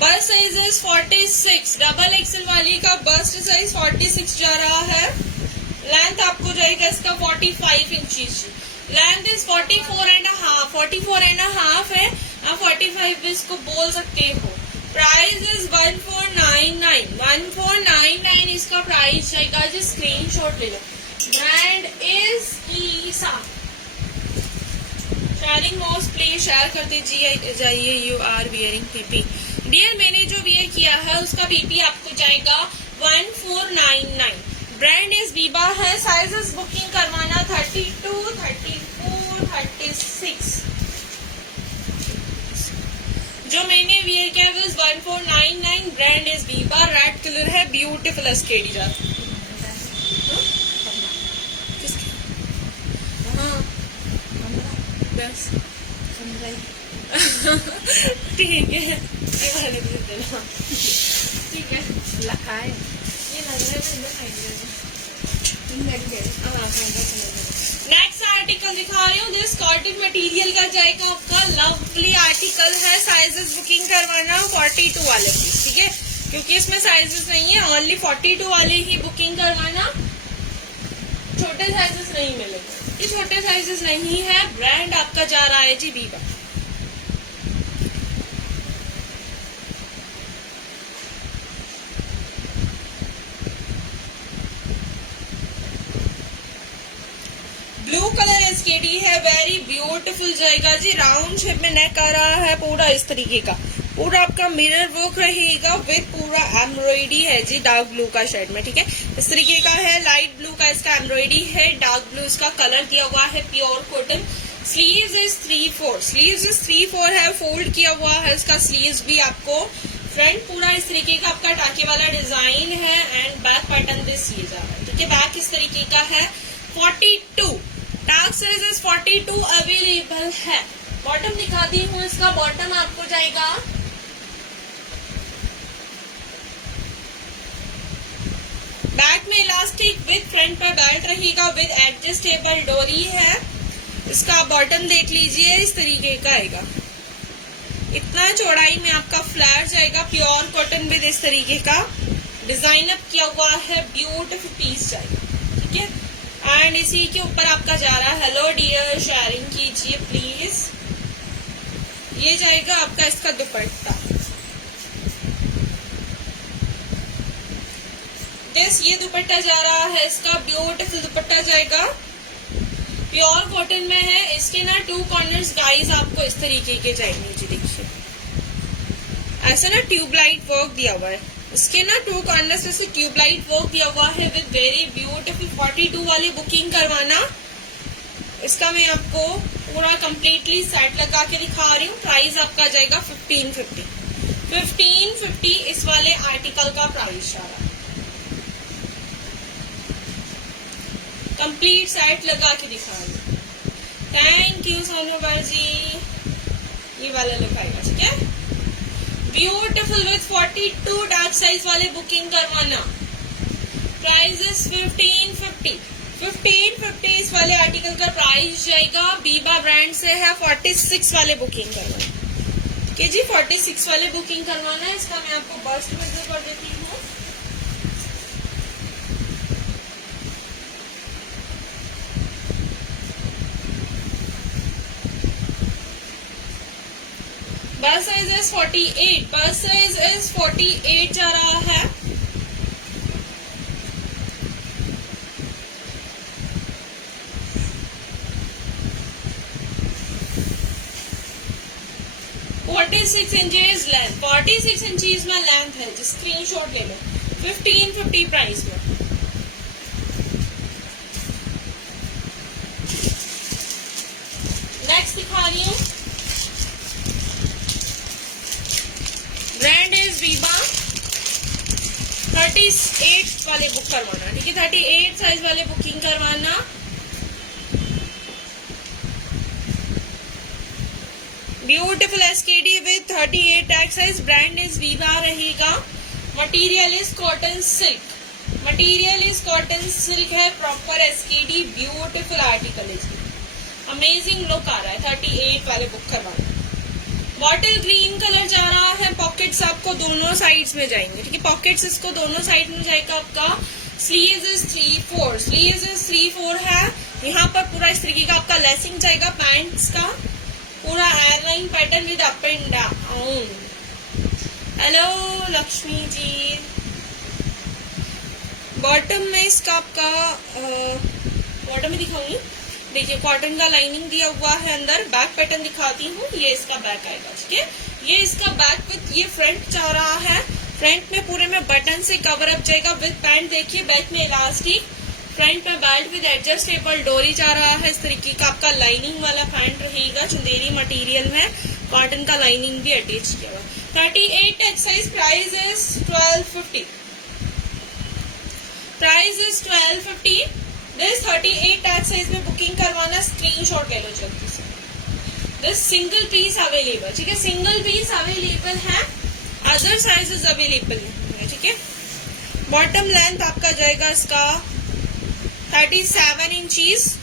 बस्ट साइज 46, डबल एक्सल वाली का बस्ट साइज 46 जा रहा है। लेंथ आपको जाएगा इसका 45 इंचीज। लेंथ इज 44.5, 44.5 है। आप 45 इसको बोल सकते हो। प्राइस इज 1499, 1499 इसका प्राइस जाएगा जी। स्क्रीनशॉट ले लो। Brand is Kisah. Sharing most please share कर दीजिए जाइए। You are wearing PP. Dear, मैंने जो वियर किया है उसका पीपी आपको जाएगा 1499। ब्रांड इज बीबा है। साइजेस बुकिंग करवाना 32, 34, 36। जो मैंने वियर किया है 1499। Brand is Biba. Red colour है, ब्यूटीफुल एसकेडी जा। बस ठीक है, ये वाले भी देना, ठीक है। लखाए ये लग रहा है। नेक्स्ट आर्टिकल दिखा रही हूँ। दिस कॉटन मटेरियल का जाएगा आपका, लवली आर्टिकल है। साइजेस बुकिंग करवाना 42 वाले प्लीज, ठीक है, क्योंकि इसमें साइजेस नहीं है। ओनली 42 वाले ही बुकिंग करवाना, छोटे साइजेस नहीं मिलेंगे। ये छोटे साइजेस नहीं है। ब्रांड आपका जा रहा है जी बीबा। ब्लू कलर एसकेडी है, वेरी ब्यूटीफुल जाएगा जी। राउंड शेप में नेक आ रहा है, पूरा इस तरीके का। पूरा आपका मिरर वर्क रहेगा विद पूरा एम्ब्रॉयडरी है जी, डार्क ब्लू का शेड में, ठीक है। इस तरीके का है। लाइट ब्लू का इसका एम्ब्रॉयडरी है, डार्क ब्लू इसका कलर दिया हुआ है, pure cotton. Sleeves is 3/4, sleeves is 3/4 है। फोल्ड किया हुआ है इसका स्लीव्स भी आपको। फ्रंट पूरा इस तरीके का आपका टाके वाला डिजाइन है, एंड बैक पैटर्न दिस ये जा रहा है, ठीक है। बैक इस तरीके का है। 42 डार्क साइज इज 42 अवेलेबल है। बॉटम दिखाती हूँ। इसका बॉटम आपको जाएगा बैक में इलास्टिक विद फ्रंट पर बेल्ट रहेगा विद एडजस्टेबल डोरी है। इसका बॉटम देख लीजिए, इस तरीके का आएगा। इतना चौड़ाई में आपका फ्लैट जाएगा, प्योर कॉटन विद इस तरीके का डिजाइन अप किया हुआ है, ब्यूटीफुल पीस जाएगा, ठीक है। एंड इसी के ऊपर आपका जा रहा है, हेलो डियर शेयरिंग कीजिए प्लीज। ये जाएगा आपका इसका दुपट्टा। ये दुपट्टा जा रहा है इसका, ब्यूटीफुल दुपट्टा जाएगा, प्योर कॉटन में है। इसके ना 2 कॉर्नर्स गाइस आपको इस तरीके के जाएंगे जी, देखिए ऐसा ना ट्यूबलाइट वर्क दिया हुआ है। इसके ना 2 कॉर्नर्स से ट्यूबलाइट वर्क दिया हुआ है विद वेरी ब्यूटीफुल। 42 वाली बुकिंग करवाना। इसका मैं आपको पूरा कंप्लीटली सेट लगा के दिखा रही हूँ। प्राइस आपका जाएगा 1550, 1550 इस वाले आर्टिकल का प्राइस आ रहा है। कंप्लीट सेट लगा के दिखा रही हूँ। थैंक यू सोनू बाजी। ये वाला लुक आएगा, ठीक है। ब्यूटीफुल विद 42 डार्क साइज वाले बुकिंग करवाना। प्राइस इज 1550 इस वाले आर्टिकल का प्राइस जाएगा। बीबा ब्रांड से है, 46 वाले बुकिंग करवाना कि जी 46 वाले बुकिंग करवाना है। इसका मैं आपको बस्ट मेजर कर देती हूँ। बस साइज इज 48, बस साइज इज 48 जा रहा है। सिक्स इंचेस लेंथ, 46 इंचेस में लेंथ है, जिस स्क्रीनशॉट ले लो। 1550 प्राइस में। नेक्स्ट दिखा रही हूँ, ब्रांड इज वीबा। 38 वाले बुक करवाना, ठीक है, 38 साइज वाले बुकिंग करवाना। Beautiful SKD with 38 tag size. Brand is Biba रहेगा। Material is cotton silk, material is cotton silk है, प्रॉपर एसकेडी, ब्यूटीफुल आर्टिकल है। अमेजिंग लुक आ रहा है। 38 वाले बुक करवाना। बॉटल ग्रीन कलर जा रहा है। पॉकेट्स आपको दोनों साइड्स में जाएंगे, ठीक है, पॉकेट्स इसको दोनों साइड में जाएगा आपका। स्लीव्स इज 3/4, स्लीव्स इज 3/4 है। यहाँ पर पूरा इस तरीके का आपका लेसिंग जाएगा। पैंट्स का पूरा airline pattern with up and down. Hello Lakshmi ji. Bottom में इसका आपका बॉटम में दिखाऊंगी, देखिए कॉटन का लाइनिंग दिया हुआ है अंदर। बैक पैटर्न दिखाती हूँ, ये इसका बैक आएगा, ठीक है। ये इसका बैक विद ये फ्रंट जा रहा है। फ्रंट में पूरे में बटन से कवर अप जाएगा विद पैंट। देखिए बैक में इलास्टिक, फ्रंट में बेल्ट विद एडजस्टेबल डोरी जा रहा है। इस तरीके का आपका लाइनिंग वाला पैंट रहेगा, चंदेरी मटेरियल में, कॉटन का लाइनिंग भी अटैच किया हुआ। 38 touch size. Price is 1250, price is 1250। This 38 touch size में बुकिंग करवाना, स्क्रीनशॉट ले लो जल्दी से। दिस सिंगल पीस अवेलेबल, ठीक है, सिंगल पीस अवेलेबल है, अदर साइजेस अवेलेबल नहीं है, ठीक है। बॉटम लेंथ आपका जाएगा इसका 37 इंचीज।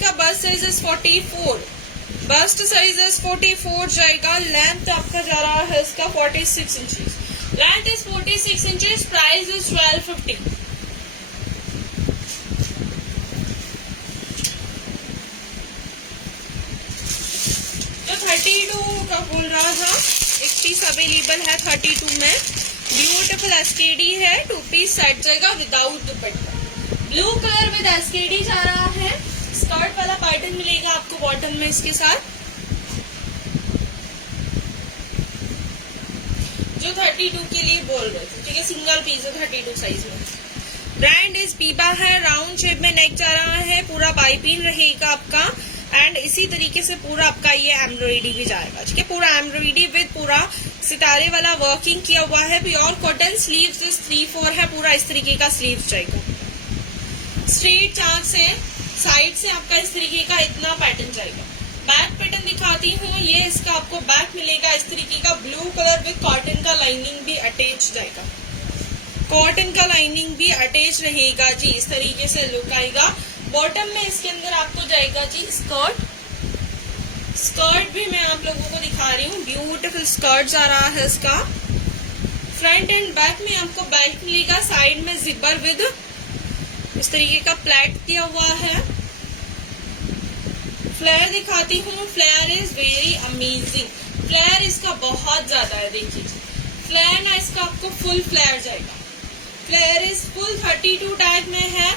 का bust size is 44, bust size is 44 जाएगा। लेंथ आपका जा रहा है इसका 46 inches. Length is 46 inches. Price is 1250। तो 32 का बोल रहा था, एक पीस अवेलेबल है 32 में। ब्यूटीफुल एसकेडी है, 2 पीस सेट जाएगा without dupatta. Blue colour with SKD जा रहा है। स्कर्ट वाला पैटर्न मिलेगा आपको बॉटम में इसके साथ, जो 32 के लिए बोल रहे थे, ठीक है, सिंगल पीस है 32 साइज में। ब्रांड इज बीबा है। राउंड शेप में नेक जा रहा है, पूरा बाईपिन रहेगा आपका। एंड इसी तरीके से पूरा आपका ये एम्ब्रॉयडरी भी जाएगा, ठीक है, पूरा एम्ब्रॉयडरी विद पूरा सितारे वाला वर्किंग किया हुआ है। Pure cotton. स्लीव्स इज 3/4 है, पूरा इस तरीके का स्लीव्स जाएगा। स्ट्रेट चाक से साइड से आपका इस तरीके का इतना पैटर्न जाएगा। बैक पैटर्न दिखाती हूँ, ये इसका आपको बैक मिलेगा इस तरीके का, ब्लू कलर विद कॉटन का लाइनिंग भी अटैच जाएगा। कॉटन का लाइनिंग भी अटैच रहेगा जी, इस तरीके से लुक आएगा। बॉटम में इसके अंदर आपको जाएगा जी स्कर्ट। स्कर्ट भी मैं आप लोगों को दिखा रही हूँ, ब्यूटीफुल स्कर्ट जा रहा है इसका। फ्रंट एंड बैक में आपको बेल्ट मिलेगा, साइड में जिपर विद इस तरीके का प्लेट दिया हुआ है। फ्लेयर दिखाती हूँ, flare is very amazing. Flare इसका बहुत ज्यादा है, देखिए फ्लेयर ना इसका आपको फुल फ्लेयर जाएगा। फ्लेयर इज फुल 32 टैग में है।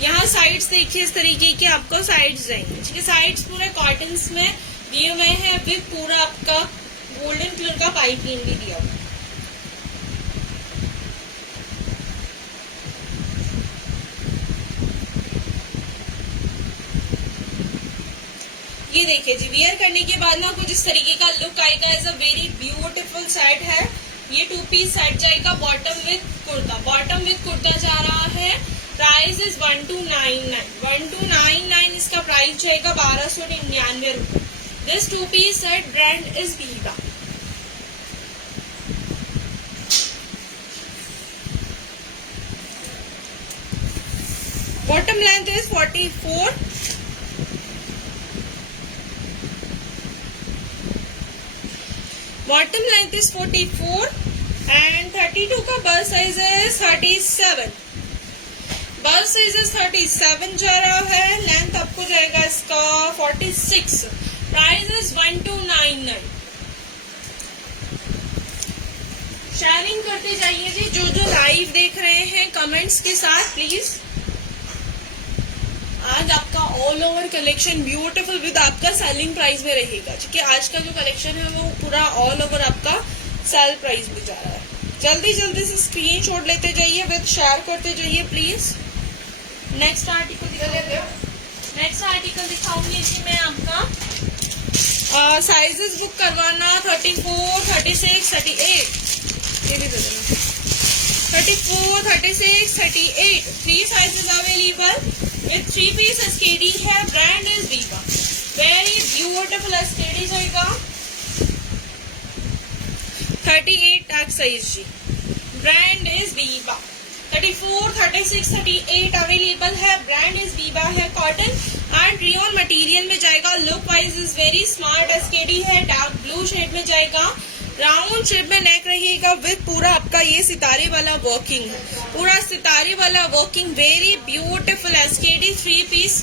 यहाँ साइड्स देखिए इस तरीके के आपको साइड्स जाएंगे, ठीक है। साइड्स पूरे कॉटन्स में दिए हुए हैं विद पूरा आपका गोल्डन कलर का पाइपिंग भी दिया हुआ है। ये देखिए जी, वियर करने के बाद ना कुछ इस तरीके का लुक आएगा। As a very beautiful set है। ये 2 पीस सेट जाएगा। Bottom with kurta, bottom with kurta जा रहा है। प्राइस इज 1299 इसका प्राइस जाएगा 1299 रुपए। This 2 piece set brand is Viva. Bottom length is 44, bottom length is 44 and 32 का बस्ट साइज है 37, बस्ट साइज 37 जा रहा है। लेंथ आपको जाएगा इसका 46, प्राइस इज 1299। शेयरिंग करते जाइए जी, जो जो लाइव देख रहे हैं कमेंट्स के साथ प्लीज। आज आपका all over collection beautiful with आपका सेलिंग प्राइस में रहेगा, ठीक है। आज का जो कलेक्शन है वो पूरा ऑल ओवर आपका सेल प्राइस में जा रहा है। जल्दी जल्दी से स्क्रीनशॉट लेते जाइए विद शेयर करते जाइए प्लीज। नेक्स्ट आर्टिकल दिखाऊंगी जी मैं आपका। साइजेस बुक करवाना 34, 36, 38, 34, 36, 38, 3 sizes available with 3 piece SKD है। Brand is Biba, very beautiful SKD जाएगा 38 टैग साइज जी। Brand is Biba. 34, 36, 38 अवेलेबल है। ब्रांड इज वीवा है। कॉटन एंड रियोन मटेरियल में जाएगा। Look wise is very smart SKD है। डार्क ब्लू शेड में जाएगा। राउंड शेप में नेक रहेगा विद पूरा आपका ये सितारे वाला वर्किंग है, पूरा सितारे वाला working, very beautiful SKD 3 piece.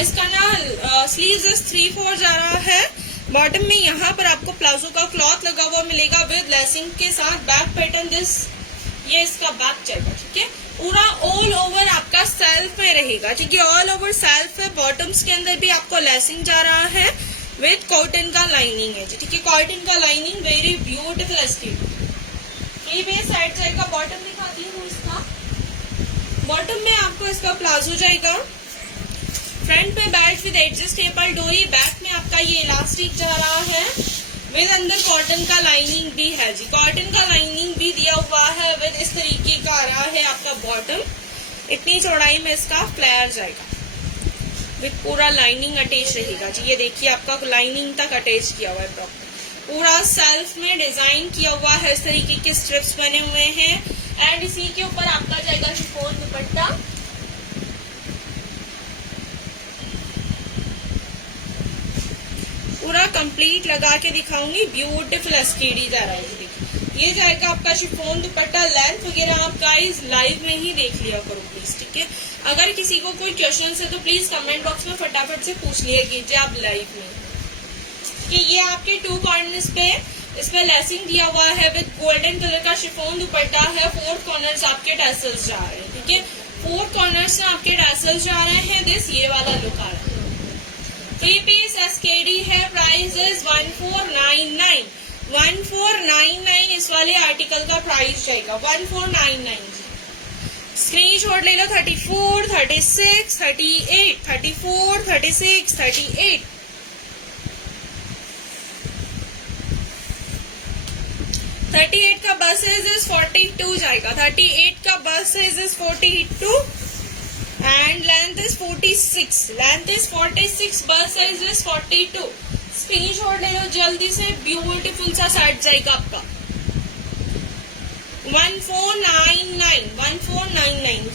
इसका ना स्लीव्स 3/4 जा रहा है। बॉटम में यहाँ पर आपको प्लाजो का क्लॉथ लगा हुआ मिलेगा विद लेसिंग के साथ। बैक पैटर्न ये इसका बैक जाएगा, ठीक है। पूरा ऑल ओवर आपका सेल्फ में रहेगा, ठीक है। ऑल ओवर सेल्फ है। बॉटम्स के अंदर भी आपको लेसिंग जा रहा है विद कॉटन का लाइनिंग है जी, ठीक है। कॉटन का लाइनिंग, वेरी ब्यूटीफुल एसकेडी। ये बेस साइड जाएगा। बॉटम दिखाती हूँ इसका। बॉटम में आपको इसका प्लाजो जाएगा। फ्रंट में बेल्ट विद एडजस्टेबल डोरी। बैक में आपका ये इलास्टिक जा रहा है विद अंदर कॉटन का लाइनिंग भी है जी। कॉटन का लाइनिंग भी दिया हुआ है विद इस तरीके का आ रहा है आपका बॉटम। इतनी चौड़ाई में इसका फ्लेयर जाएगा विद पूरा लाइनिंग अटैच रहेगा जी। ये देखिए आपका लाइनिंग तक अटैच किया हुआ है प्रॉपर। पूरा सेल्फ में डिजाइन किया हुआ है, इस तरीके के स्ट्रिप्स बने हुए हैं एंड इसी के ऊपर आपका जाएगा शिफॉन दुपट्टा। पूरा कंप्लीट लगा के दिखाऊंगी। ब्यूटीफुल एसकेडी जा रहा है, देखिए ये जाएगा आपका शिफॉन दुपट्टा। लेंथ वगैरह आप गाइस लाइव में ही देख लिया करो प्लीज, ठीक है। अगर किसी को कोई क्वेश्चन है तो प्लीज कमेंट बॉक्स में फटाफट से पूछ लिया कीजिए आप लाइव में, कि ये आपके 2 कॉर्नर्स पे इसमें लेसिंग दिया हुआ है विद गोल्डन कलर का शिफॉन दुपट्टा है। 4 कॉर्नर्स आपके टैसल्स जा रहे हैं, ठीक है। 4 कॉर्नर्स से आपके टैसल्स जा रहे हैं। दिस ये वाला लुक आ रहा है। 3 पीस एसकेडी है। Price is 1499। 1499 इस वाले आर्टिकल का प्राइस जाएगा 1499। स्क्रीनशॉट ले लो। 34, 36, 38, 34, 36, 38। 38 का बस साइज इज 42 जाएगा। 38 का बस size is 42 and length is 46। Length is 46, बस साइज इज 42। स्क्रीनशॉट ले लो जल्दी से। ब्यूटीफुल सा सेट जाएगा आपका 1499। 1499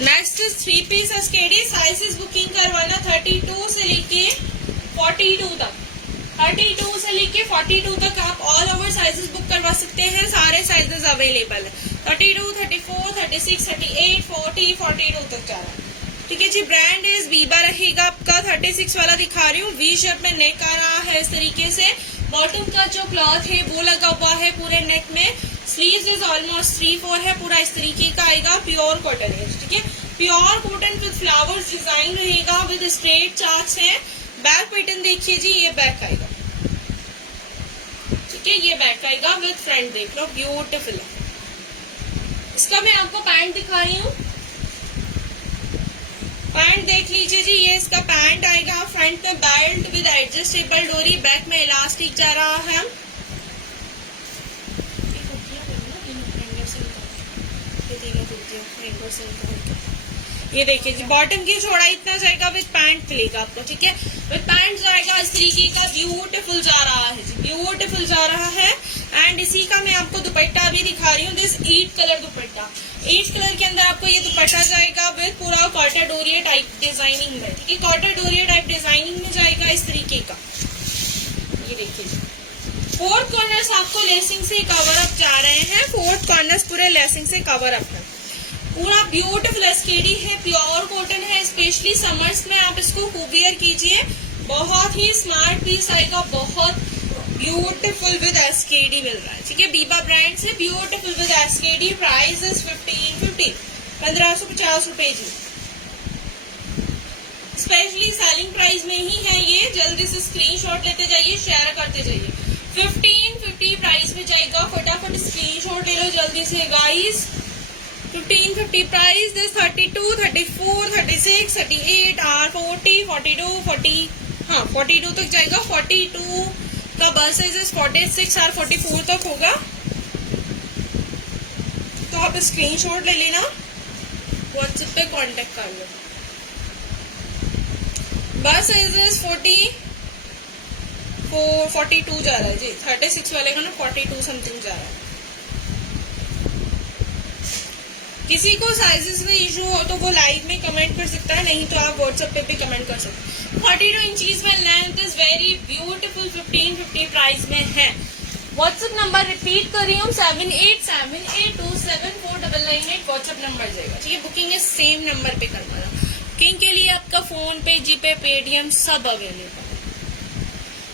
next 3 piece SKD. Sizes booking करवाना 32 से लेके 42 तक। 32 से लेके 42 तक आप ऑल ओवर साइजेस बुक करवा सकते हैं। सारे साइजेस अवेलेबल है। 32, 34, 36, 38, 40, 42 तक जा रहा है, ठीक है जी। ब्रांड इज वीवा रहेगा आपका। 36 वाला दिखा रही हूँ। वी शेप में नेक आ रहा है इस तरीके से। बॉटम का जो क्लॉथ है वो लगा हुआ है पूरे नेक में। स्लीव्स इज ऑलमोस्ट 3/4 है। पूरा इस तरीके का आएगा। प्योर कॉटन है, ठीक है। Pure cotton with flowers design रहेगा विद स्ट्रेट चार्ट्स है। बैक पैटर्न देखिए जी, ये बैक आएगा, ठीक है। ये बैक आएगा विद फ्रंट, देख लो ब्यूटीफुल है। इसका मैं आपको पैंट दिखा रही हूँ। पैंट देख लीजिए जी, ये इसका पैंट आएगा, फ्रंट में बेल्ट विद एडजस्टेबल डोरी, बैक में इलास्टिक जा रहा है। ये देखिए जी, बॉटम की चौड़ाई इतना जाएगा, विद पैंट मिलेगा आपको, ठीक है। विद पैंट जाएगा इस तरीके का, ब्यूटीफुल जा रहा है जी, ब्यूटीफुल जा रहा है। एंड इसी का मैं आपको दुपट्टा भी दिखा रही हूँ, this eat colour dupatta, eat colour के अंदर आपको ये दुपट्टा जाएगा विद पूरा कॉटर डोरिया टाइप डिजाइनिंग में, ठीक है। कॉटर डोरिया टाइप डिजाइनिंग में जाएगा इस तरीके का। ये देखिए जी, फोर्थ कॉर्नर्स आपको लेसिंग से कवर अप जा रहे हैं, फोर्थ कॉर्नर्स पूरे लेसिंग से कवर अप है। पूरा ब्यूटीफुल एसकेडी है, प्योर कॉटन है, स्पेशली समर्स में आप इसको खूब वियर कीजिए, बहुत ही स्मार्ट पीस आएगा, बहुत ब्यूटीफुल विद एसकेडी मिल रहा है, ठीक है। बीबा ब्रांड से beautiful with SKD, price is 1550 रुपए जी। स्पेशली सेलिंग प्राइस में ही है ये, जल्दी से स्क्रीनशॉट लेते जाइए, शेयर करते जाइए। 1550 प्राइस में जाएगा, फटाफट स्क्रीनशॉट ले लो जल्दी से गाइस। 1550 प्राइस, दिस 32, 34, 36, 38 और 40, 42, 40, हाँ 42 तक जाएगा। 42 का बस साइज 46 और 44 तक होगा, तो आप स्क्रीनशॉट ले लेना, व्हाट्सएप पे कांटेक्ट कर लो। बस साइज 42 जा रहा है जी, 36 वाले का ना 42 समथिंग जा रहा है। किसी को साइजेस में इशू हो तो वो लाइव में कमेंट कर सकता है, नहीं तो आप व्हाट्सएप पे भी कमेंट कर सकते हैं। 42 इंचीज में length is very beautiful, 1550 price में है। व्हाट्सएप नंबर रिपीट कर रही हूँ, 7878274998 व्हाट्सएप नंबर जाएगा, ठीक है। बुकिंग है सेम नंबर पे करवाना, बुकिंग के लिए आपका फोन पे, जीपे, पेटीएम सब अवेलेबल।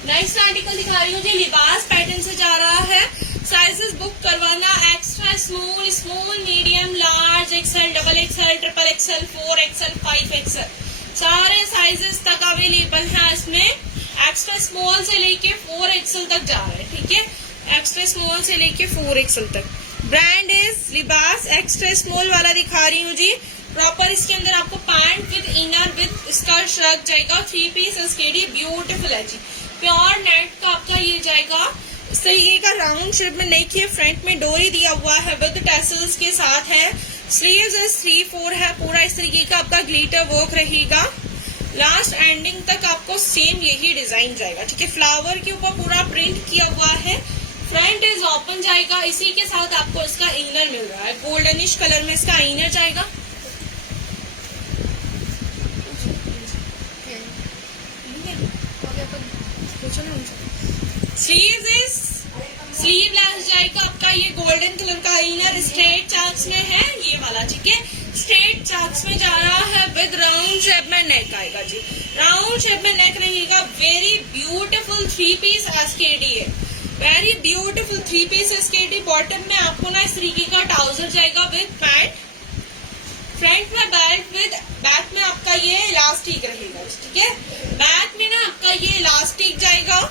नेक्स्ट आर्टिकल दिखा रही हूँ जी, लिबास पैटर्न से जा रहा है। साइजेस बुक करवाना, extra small, small, medium, large, XL, double XL, triple XL, 4 XL, 5 XL, सारे साइजेस तक अवेलेबल है इसमें। एक्स्ट्रा स्मॉल से लेके 4 एक्सएल तक जा रहा है, ठीक है। एक्स्ट्रा स्मॉल से लेके 4 एक्सएल तक। ब्रांड इज लिबास। एक्स्ट्रा स्मॉल वाला दिखा रही हूँ जी, प्रॉपर इसके अंदर आपको pant with inner with skirt shrug जाएगा, 3 पीस एसकेडी, ब्यूटीफुल है जी। प्योर नेट का आपका ये जाएगा, इस तरीके का राउंड शेप में देखिए, फ्रंट में डोरी दिया हुआ है विद टैसल्स के साथ है। स्लीव्स 3/4 है, पूरा इस तरीके का आपका ग्लिटर वर्क रहेगा। लास्ट एंडिंग तक आपको सेम यही डिजाइन जाएगा, ठीक है। फ्लावर के ऊपर पूरा प्रिंट किया हुआ है। फ्रंट इज ओपन जाएगा, इसी के साथ आपको इसका इनर मिल रहा है, गोल्डनिश कलर में इसका इनर जाएगा। स्लीवलेस जाएगा आपका, ये गोल्डन कलर का इनर स्ट्रेट चेक्स में है ये वाला, ठीक है। स्ट्रेट चेक्स में जा रहा है, विद राउंड शेप में नेक आएगा जी, राउंड शेप में नेक रहेगा। वेरी ब्यूटीफुल 3 पीस एसकेडी है, very beautiful 3 piece SKD. Bottom में आपको ना इस तरीके का ट्राउजर जाएगा विद पैंट, फ्रंट में बेल्ट विद, बैक में आपका ये इलास्टिक रहेगा, ठीक है। बैक में ना आपका ये इलास्टिक जाएगा।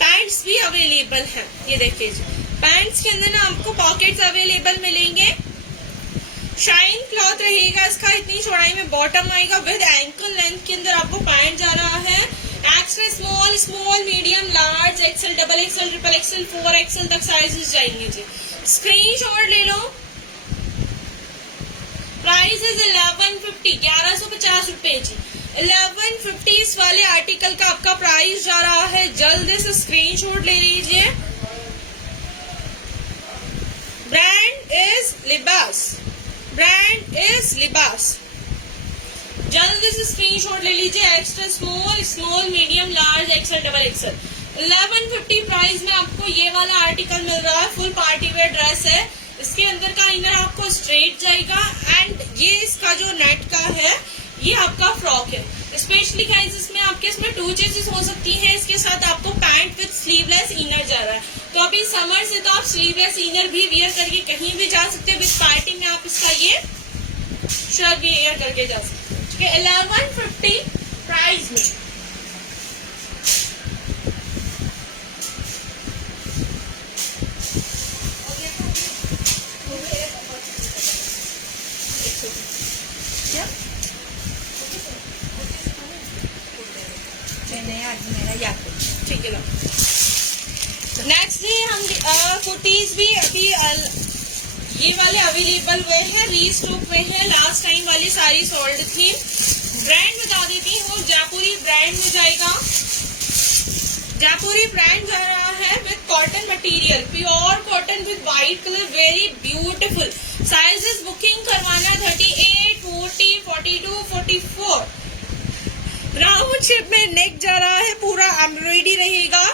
पैंट्स भी अवेलेबल है, ये देखिए जी, पैंट्स के अंदर ना आपको पॉकेट्स अवेलेबल मिलेंगे। शाइन क्लॉथ रहेगा इसका, इतनी चौड़ाई में बॉटम आएगा, विद एंकल लेंथ के अंदर आपको पैंट जा रहा है। Extra small, small, medium, large, XL, double XL, triple XL, 4 XL तक साइजेस जाएंगे जी। स्क्रीनशॉट ले लो। प्राइस इज 1150 रुपए जी, 1150 इस वाले आर्टिकल का आपका प्राइस जा रहा है। जल्दी से स्क्रीनशॉट ले लीजिए। ब्रांड इज लिबास, ब्रांड इज लिबास। जल्दी से स्क्रीनशॉट ले लीजिए। Extra small, small, medium, large, XL, double XL. 1150 price में आपको ये वाला आर्टिकल मिल रहा है। फुल पार्टी वेयर ड्रेस है, इसके अंदर का इनर आपको स्ट्रेट जाएगा, एंड ये इसका जो नेट का है ये आपका फ्रॉक है। स्पेशली गाइस इसमें आपके इसमें 2 चीजेस हो सकती हैं, इसके साथ आपको पैंट विद स्लीवलेस इनर जा रहा है, तो अभी समर से तो आप स्लीवलेस इनर भी वियर करके कहीं भी जा सकते हैं। विद पार्टी में आप इसका ये शर्ट भी वियर करके जा सकते हैं, ठीक है। 1150 प्राइस में। साइज भी अभी ये वाले अवेलेबल हुए हैं, रीस्टॉक में है, लास्ट टाइम वाली सारी सोल्ड थी। ब्रांड बता देती हूँ, जयपुरी ब्रांड में जाएगा। जयपुरी ब्रांड जा रहा है with cotton material, pure cotton with white colour, very beautiful. Sizes booking करवाना 38, 40, 42, 44। राउंड शेप में नेक जा रहा है, पूरा एम्ब्रॉयडरी रहेगा,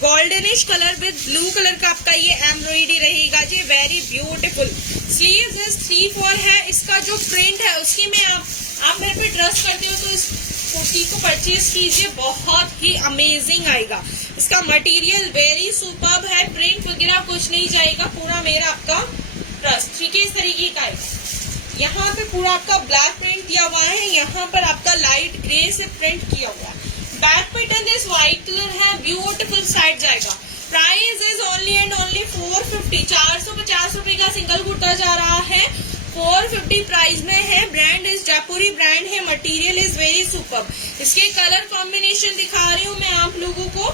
goldenish colour with blue colour का आपका ये एम्ब्रॉयडरी रहेगा जी, वेरी ब्यूटीफुल। स्लीव्स इज 3/4 है। इसका जो प्रिंट है उसकी में आप मेरे पे ट्रस्ट करते हो तो इस कुर्ती को परचेज कीजिए, बहुत ही अमेजिंग आएगा। इसका मटेरियल वेरी सुपर्ब है, प्रिंट वगैरह कुछ नहीं जाएगा, पूरा मेरा आपका ट्रस्ट। ठीक है, इस तरीके का है। यहाँ पे पूरा आपका ब्लैक प्रिंट दिया हुआ है, यहाँ पर आपका लाइट ग्रे से प्रिंट किया हुआ है। बैक पैटर्न इस व्हाइट कलर है, ब्यूटीफुल साइड जाएगा। Price is only and only 450, 450 रुपए का सिंगल कुर्ता जा रहा है, 450 प्राइस में है। ब्रांड इज जयपुरी ब्रांड है, मटेरियल इज वेरी सुपर्ब। इसके कलर कॉम्बिनेशन दिखा रही हूँ मैं आप लोगों को,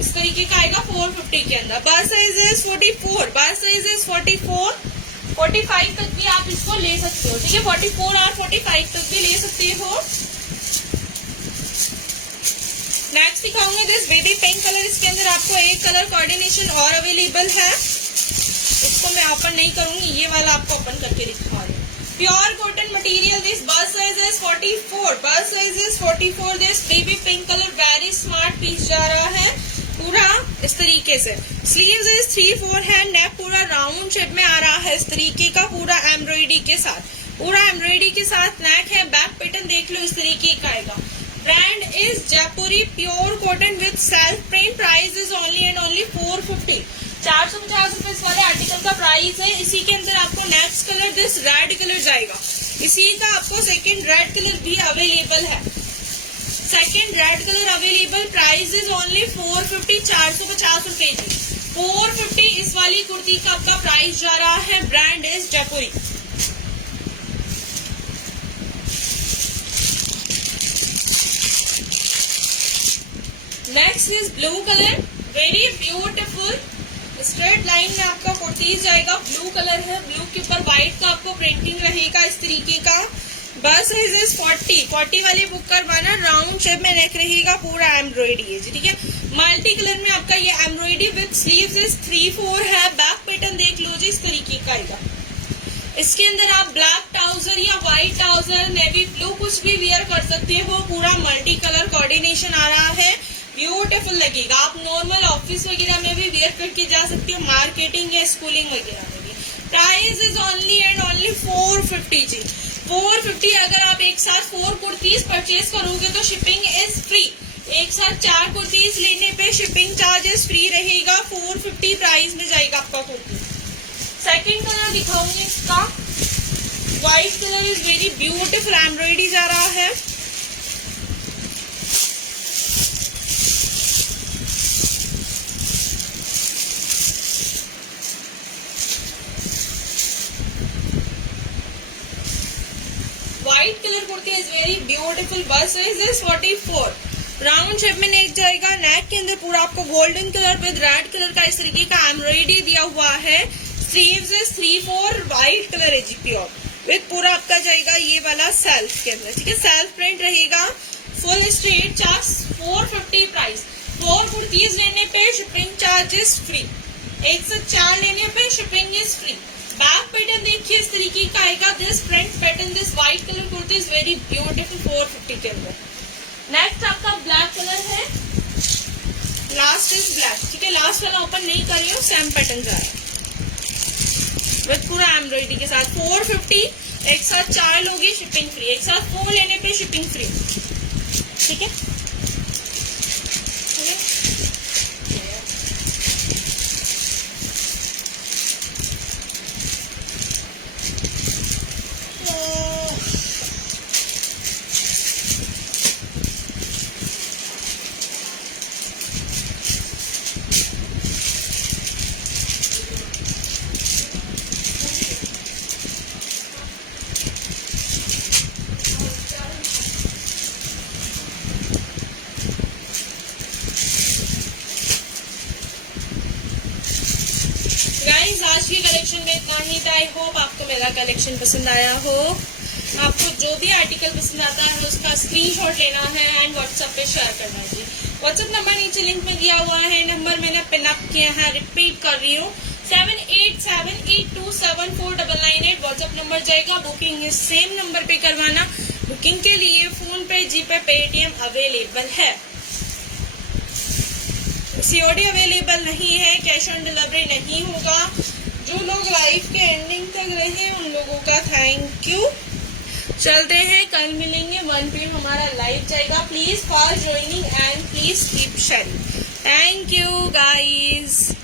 इस तरीके का आएगा 450 के अंदर। बस size is 44, bust size is 44, 45 तक भी आप इसको ले सकते हो। ठीक है, 44 और 45 तक भी ले सकते हो। नेक्स्ट दिखाऊंगी दिस बेबी पिंक कलर, इसके अंदर आपको एक कलर कोऑर्डिनेशन और अवेलेबल है, इसको मैं ओपन नहीं करूंगी, ये वाला आपको ओपन करके दिखा रही हूँ। Pure cotton material, this bust size is 44, bust size is 44। This baby pink colour very smart piece जा रहा है, पूरा इस तरीके से। स्लीव्स इज 3/4 है, नेक पूरा राउंड शेप में आ रहा है इस तरीके का, पूरा एम्ब्रॉयडरी के साथ, पूरा एम्ब्रॉयडरी के साथ नेक है। बैक पैटर्न देख लो, इस तरीके का आएगा। Brand is Jaipuri pure cotton with self print. Price is only and only 450, 450 रुपए इस वाले आर्टिकल का प्राइस है। इसी के अंदर आपको next colour this red colour जाएगा, इसी का आपको सेकंड रेड कलर भी अवेलेबल है, second red colour available. Price is only 450, 450 रुपए जी, 450 इस वाली कुर्ती का आपका प्राइस जा रहा है। Brand is Jaipuri. Next is blue colour, very beautiful straight line में आपका कुर्तीज जाएगा, ब्लू कलर है, ब्लू के ऊपर व्हाइट का आपको प्रिंटिंग रहेगा इस तरीके का। बस साइज इज 40 वाली बुक करवाना, राउंड शेप में नेक रहेगा, पूरा एम्ब्रॉयडरी है जी। ठीक है, मल्टी कलर में आपका ये एम्ब्रॉयडरी विद स्लीव्स इज 3/4 है। बैक पैटर्न देख लो जी, इस तरीके का आएगा। इसके अंदर आप ब्लैक ट्राउजर या व्हाइट ट्राउजर, नेवी ब्लू कुछ भी वेयर कर सकते हो, पूरा मल्टी कलर कोऑर्डिनेशन आ रहा है, ब्यूटीफुल लगेगा। आप नॉर्मल ऑफिस वगैरह में भी वेयर करके जा सकते हो, मार्केटिंग या स्कूलिंग वगैरह में भी। Price is only and only 450 जी, 450। अगर आप एक साथ 4 कुर्तीज परचेज करोगे तो शिपिंग इज फ्री, एक साथ 4 कुर्तीज लेने पे शिपिंग चार्जेस फ्री रहेगा। 450 प्राइस में जाएगा आपका कुर्ती। सेकंड कलर दिखाऊंगी, इसका white colour is very beautiful, embroidery जा रहा है। White colour kurti is very beautiful. बस साइज इज 44, राउंड शेप में नेक जाएगा, नेक के अंदर पूरा आपको golden colour with red colour का इस तरीके का एम्ब्रॉयडरी दिया हुआ है। स्लीव्स इज 3/4, व्हाइट कलर है जी प्योर विद पूरा आपका जाएगा ये वाला सेल्फ के अंदर। ठीक है, सेल्फ प्रिंट रहेगा, full straight charge. 450 price, 4 kurtis लेने पे शिपिंग चार्जेस फ्री, एक से 4 लेने पे shipping is free. Back pattern देखिए इस तरीके का आएगा, this print pattern, this white colour kurti is very beautiful 450 के अंदर। नेक्स्ट आपका ब्लैक कलर है, लास्ट इज ब्लैक। ठीक है, लास्ट वाला ओपन नहीं कर रही हूँ, सेम पैटर्न जा रहा है विद पूरा एम्ब्रॉयडरी के साथ। 450, एक साथ 4 लोगे शिपिंग फ्री, एक साथ 4 लेने पे शिपिंग फ्री। ठीक है, आज की कलेक्शन में इतना ही था। आई होप आपको मेरा कलेक्शन पसंद आया हो। आपको जो भी आर्टिकल पसंद आता है उसका स्क्रीनशॉट लेना है एंड व्हाट्सएप पे शेयर करना है जी। व्हाट्सएप नंबर नीचे लिंक में दिया हुआ है, नंबर मैंने पिनअप किया है, रिपीट कर रही हूँ 7878274998 व्हाट्सएप नंबर जाएगा। बुकिंग इस सेम नंबर पे करवाना। बुकिंग के लिए फोन पे, जीपे, पेटीएम अवेलेबल है। सीओडी अवेलेबल नहीं है, कैश ऑन डिलीवरी नहीं होगा। जो लोग लाइव के एंडिंग तक रहे उन लोगों का थैंक यू। चलते हैं, कल मिलेंगे 1 PM हमारा लाइव जाएगा। Please for joining and please keep sharing. Thank you guys.